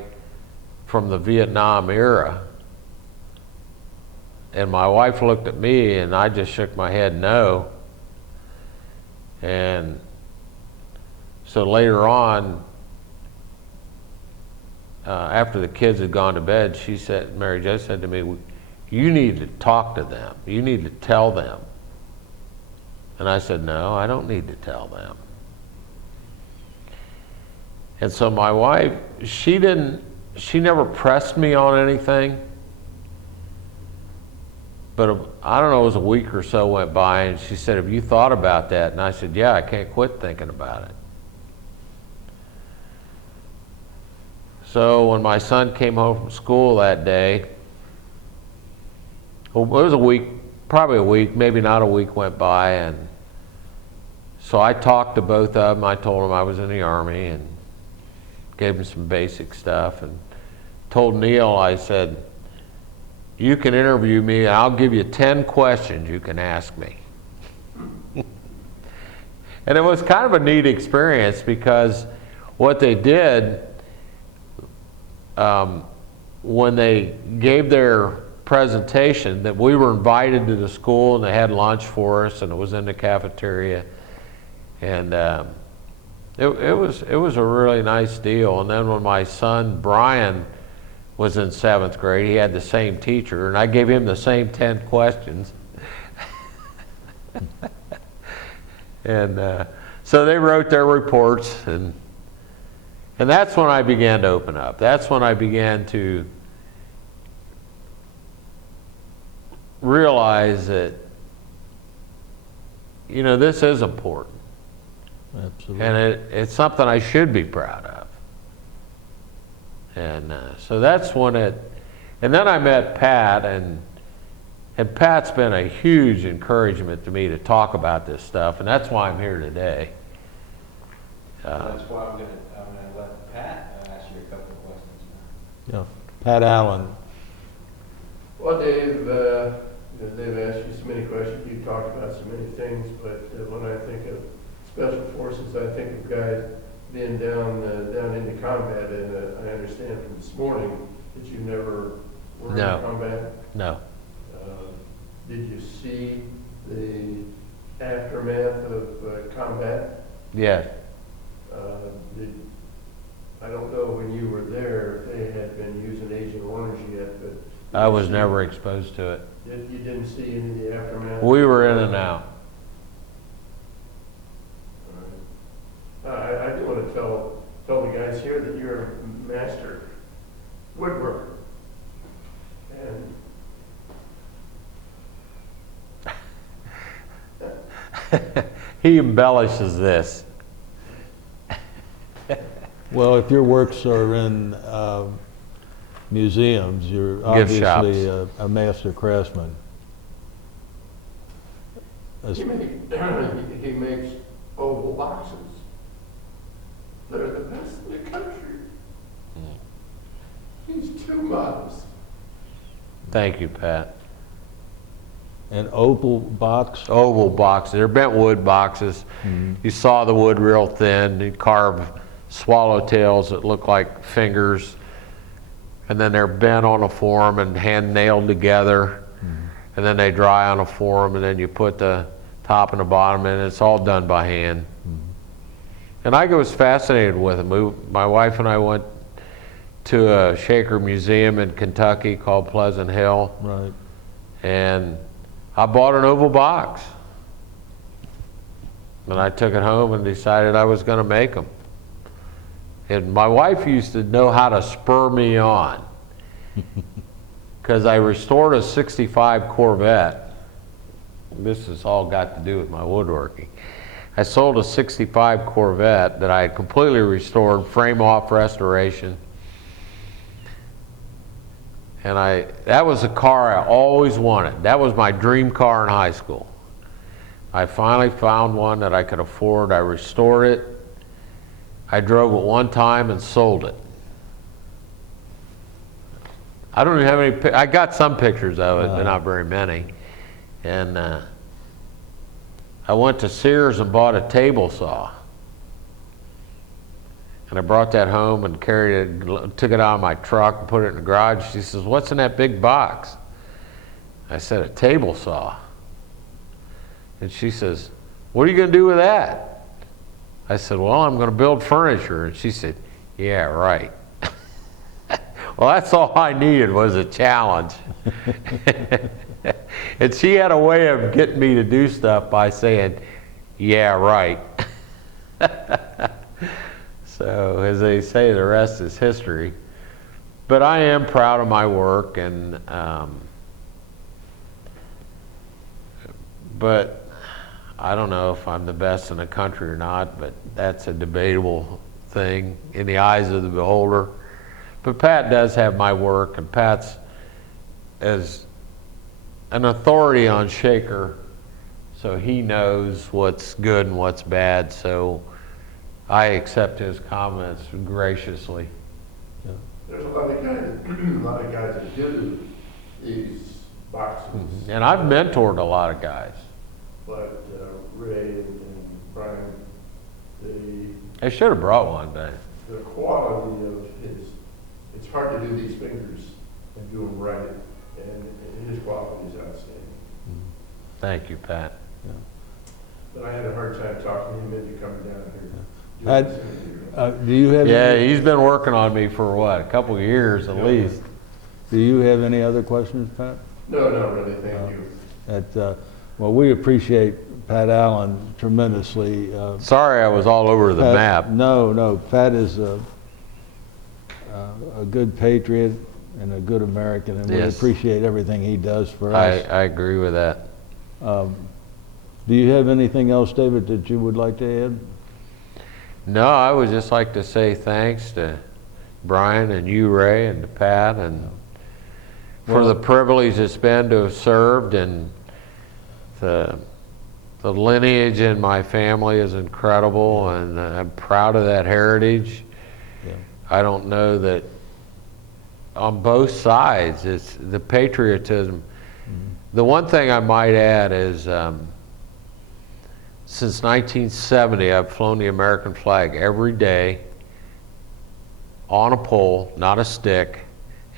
from the Vietnam era. And my wife looked at me, and I just shook my head no. And so later on, after the kids had gone to bed, she said, Mary Jo said to me, you need to talk to them. You need to tell them. And I said, no, I don't need to tell them. And so my wife, she never pressed me on anything. But I don't know, it was a week or so went by, and she said, have you thought about that? And I said, yeah, I can't quit thinking about it. So when my son came home from school that day, well, it was a week, probably a week, maybe not a week went by, and so I talked to both of them. I told them I was in the Army and gave them some basic stuff, and told Neil, I said, you can interview me, and I'll give you 10 questions you can ask me. And it was kind of a neat experience, because what they did, when they gave their presentation, that we were invited to the school, and they had lunch for us, and it was in the cafeteria, and it was a really nice deal. And then when my son Brian was in 7th grade, he had the same teacher, and I gave him the same 10 questions. And so they wrote their reports, and that's when I began to open up. That's when I began to realize that, you know, this is important. Absolutely. And it's something I should be proud of. And so that's when and then I met Pat, and Pat's been a huge encouragement to me to talk about this stuff, and that's why I'm here today. That's why I'm gonna let Pat ask you a couple of questions now. Yeah. Pat Allen. Well, Dave, they've asked you so many questions, you've talked about so many things, but when I think of Special Forces, I think of guys being down into combat, and I understand from this morning that you never were No. in combat. No. Did you see the aftermath of combat? Yes. I don't know when you were there if they had been using Agent Orange yet, but I was never exposed to it. you didn't see any of the aftermath? We were in and out. I do want to tell the guys here that you're a master woodworker. And He embellishes this. Well, if your works are in museums, you're Gift obviously shops. a master craftsman. he makes oval boxes. They're the best in the country. He's too modest. Thank you, Pat. An oval box? Oval boxes. They're bent wood boxes. Mhm. You saw the wood real thin. You carve swallowtails that look like fingers, and then they're bent on a form and hand nailed together, and then they dry on a form, and then you put the top and the bottom in. It's all done by hand. And I was fascinated with them. My wife and I went to a Shaker museum in Kentucky called Pleasant Hill, Right. and I bought an oval box. And I took it home and decided I was going to make them. And my wife used to know how to spur me on, because I restored a '65 Corvette, this has all got to do with my woodworking. I sold a 65 Corvette that I had completely restored, frame off restoration. And that was a car I always wanted. That was my dream car in high school. I finally found one that I could afford. I restored it. I drove it one time and sold it. I don't even have any, I got some pictures of it, but not very many. And I went to Sears and bought a table saw. And I brought that home and carried it, took it out of my truck and put it in the garage. She says, "What's in that big box?" I said, "A table saw." And she says, "What are you going to do with that?" I said, "Well, I'm going to build furniture." And she said, "Yeah, right." Well, that's all I needed was a challenge. And she had a way of getting me to do stuff by saying, "Yeah, right." So, as they say, the rest is history. But I am proud of my work, and but I don't know if I'm the best in the country or not, but that's a debatable thing in the eyes of the beholder. But Pat does have my work, and Pat's as an authority on Shaker, so he knows what's good and what's bad, so I accept his comments graciously. There's a lot of guys that do these boxes. And I've mentored a lot of guys. But Ray and Brian, I should have brought one, but the quality of it's hard to do these fingers and do them right, and his quality is outstanding. thank you, Pat. But I had a hard time talking him into coming down here. Do you have? Yeah, he's been working on me for what, a couple of years at least. Do you have any other questions, Pat? No, really, thank you. Well, we appreciate Pat Allen tremendously. Sorry I was all over the map. No, Pat is a good patriot and a good American, and we Yes. appreciate everything he does for us. I agree with that. Do you have anything else, David, that you would like to add? No, I would just like to say thanks to Brian and you, Ray, and to Pat, and for the privilege it's been to have served, and the lineage in my family is incredible, and I'm proud of that heritage. Yeah. I don't know that on both sides, it's the patriotism. The one thing I might add is since 1970, I've flown the American flag every day on a pole, not a stick,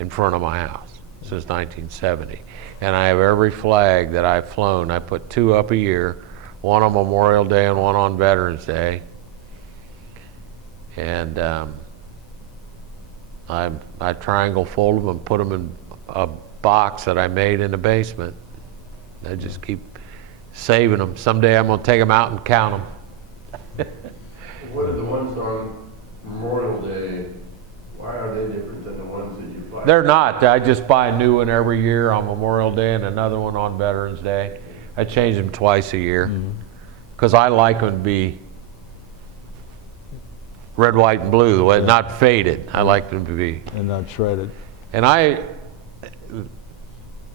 in front of my house since 1970. And I have every flag that I've flown. I put 2 up a year, one on Memorial Day and one on Veterans Day. And I triangle fold them and put them in a box that I made in the basement. I just keep saving them. Someday I'm going to take them out and count them. What are the ones on Memorial Day? Why are they different than the ones that you buy? They're not. I just buy a new one every year on Memorial Day and another one on Veterans Day. I change them twice a year because I like them to be red, white, and blue, the way, not faded. I like them to be. And not shredded. And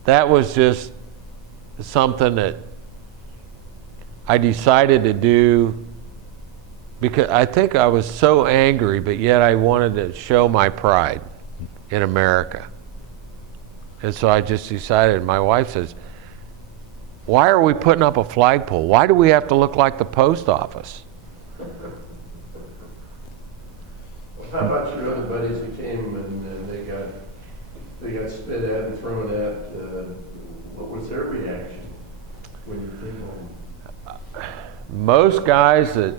that was just something that I decided to do because I think I was so angry, but yet I wanted to show my pride in America. And so I just decided, my wife says, "Why are we putting up a flagpole? Why do we have to look like the post office?" How about your other buddies that came and they got spit at and thrown at? What was their reaction when you came home? Most guys that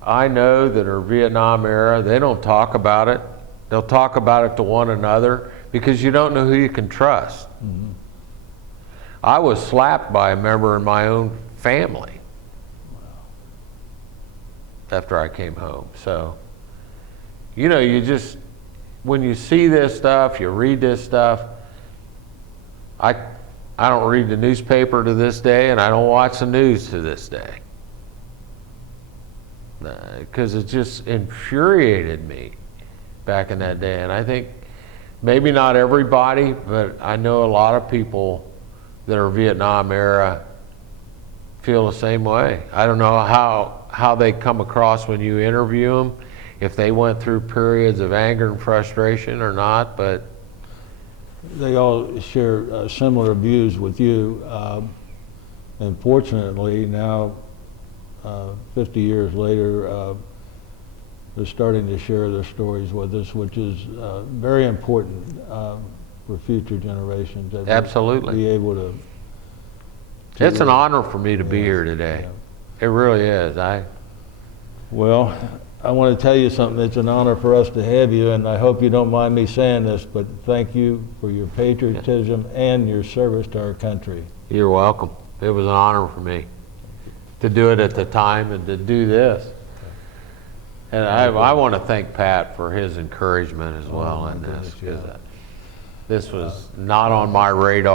I know that are Vietnam era, they don't talk about it. They'll talk about it to one another because you don't know who you can trust. I was slapped by a member in my own family after I came home. So, you know, you just, when you see this stuff, you read this stuff, I I don't read the newspaper to this day, and I don't watch the news to this day. Because it just infuriated me back in that day. And I think maybe not everybody, but I know a lot of people that are Vietnam era feel the same way. I don't know how they come across when you interview them, if they went through periods of anger and frustration or not, but They all share similar views with you. And fortunately, now, 50 years later, they're starting to share their stories with us, which is very important for future generations. That they Absolutely. Be able to it's an honor for me to be here today. Yeah. It really is. Well, I want to tell you something. It's an honor for us to have you, and I hope you don't mind me saying this, but thank you for your patriotism and your service to our country. You're welcome. It was an honor for me to do it at the time and to do this. And I want to thank Pat for his encouragement as well my in this, goodness, yeah. because this was not on my radar.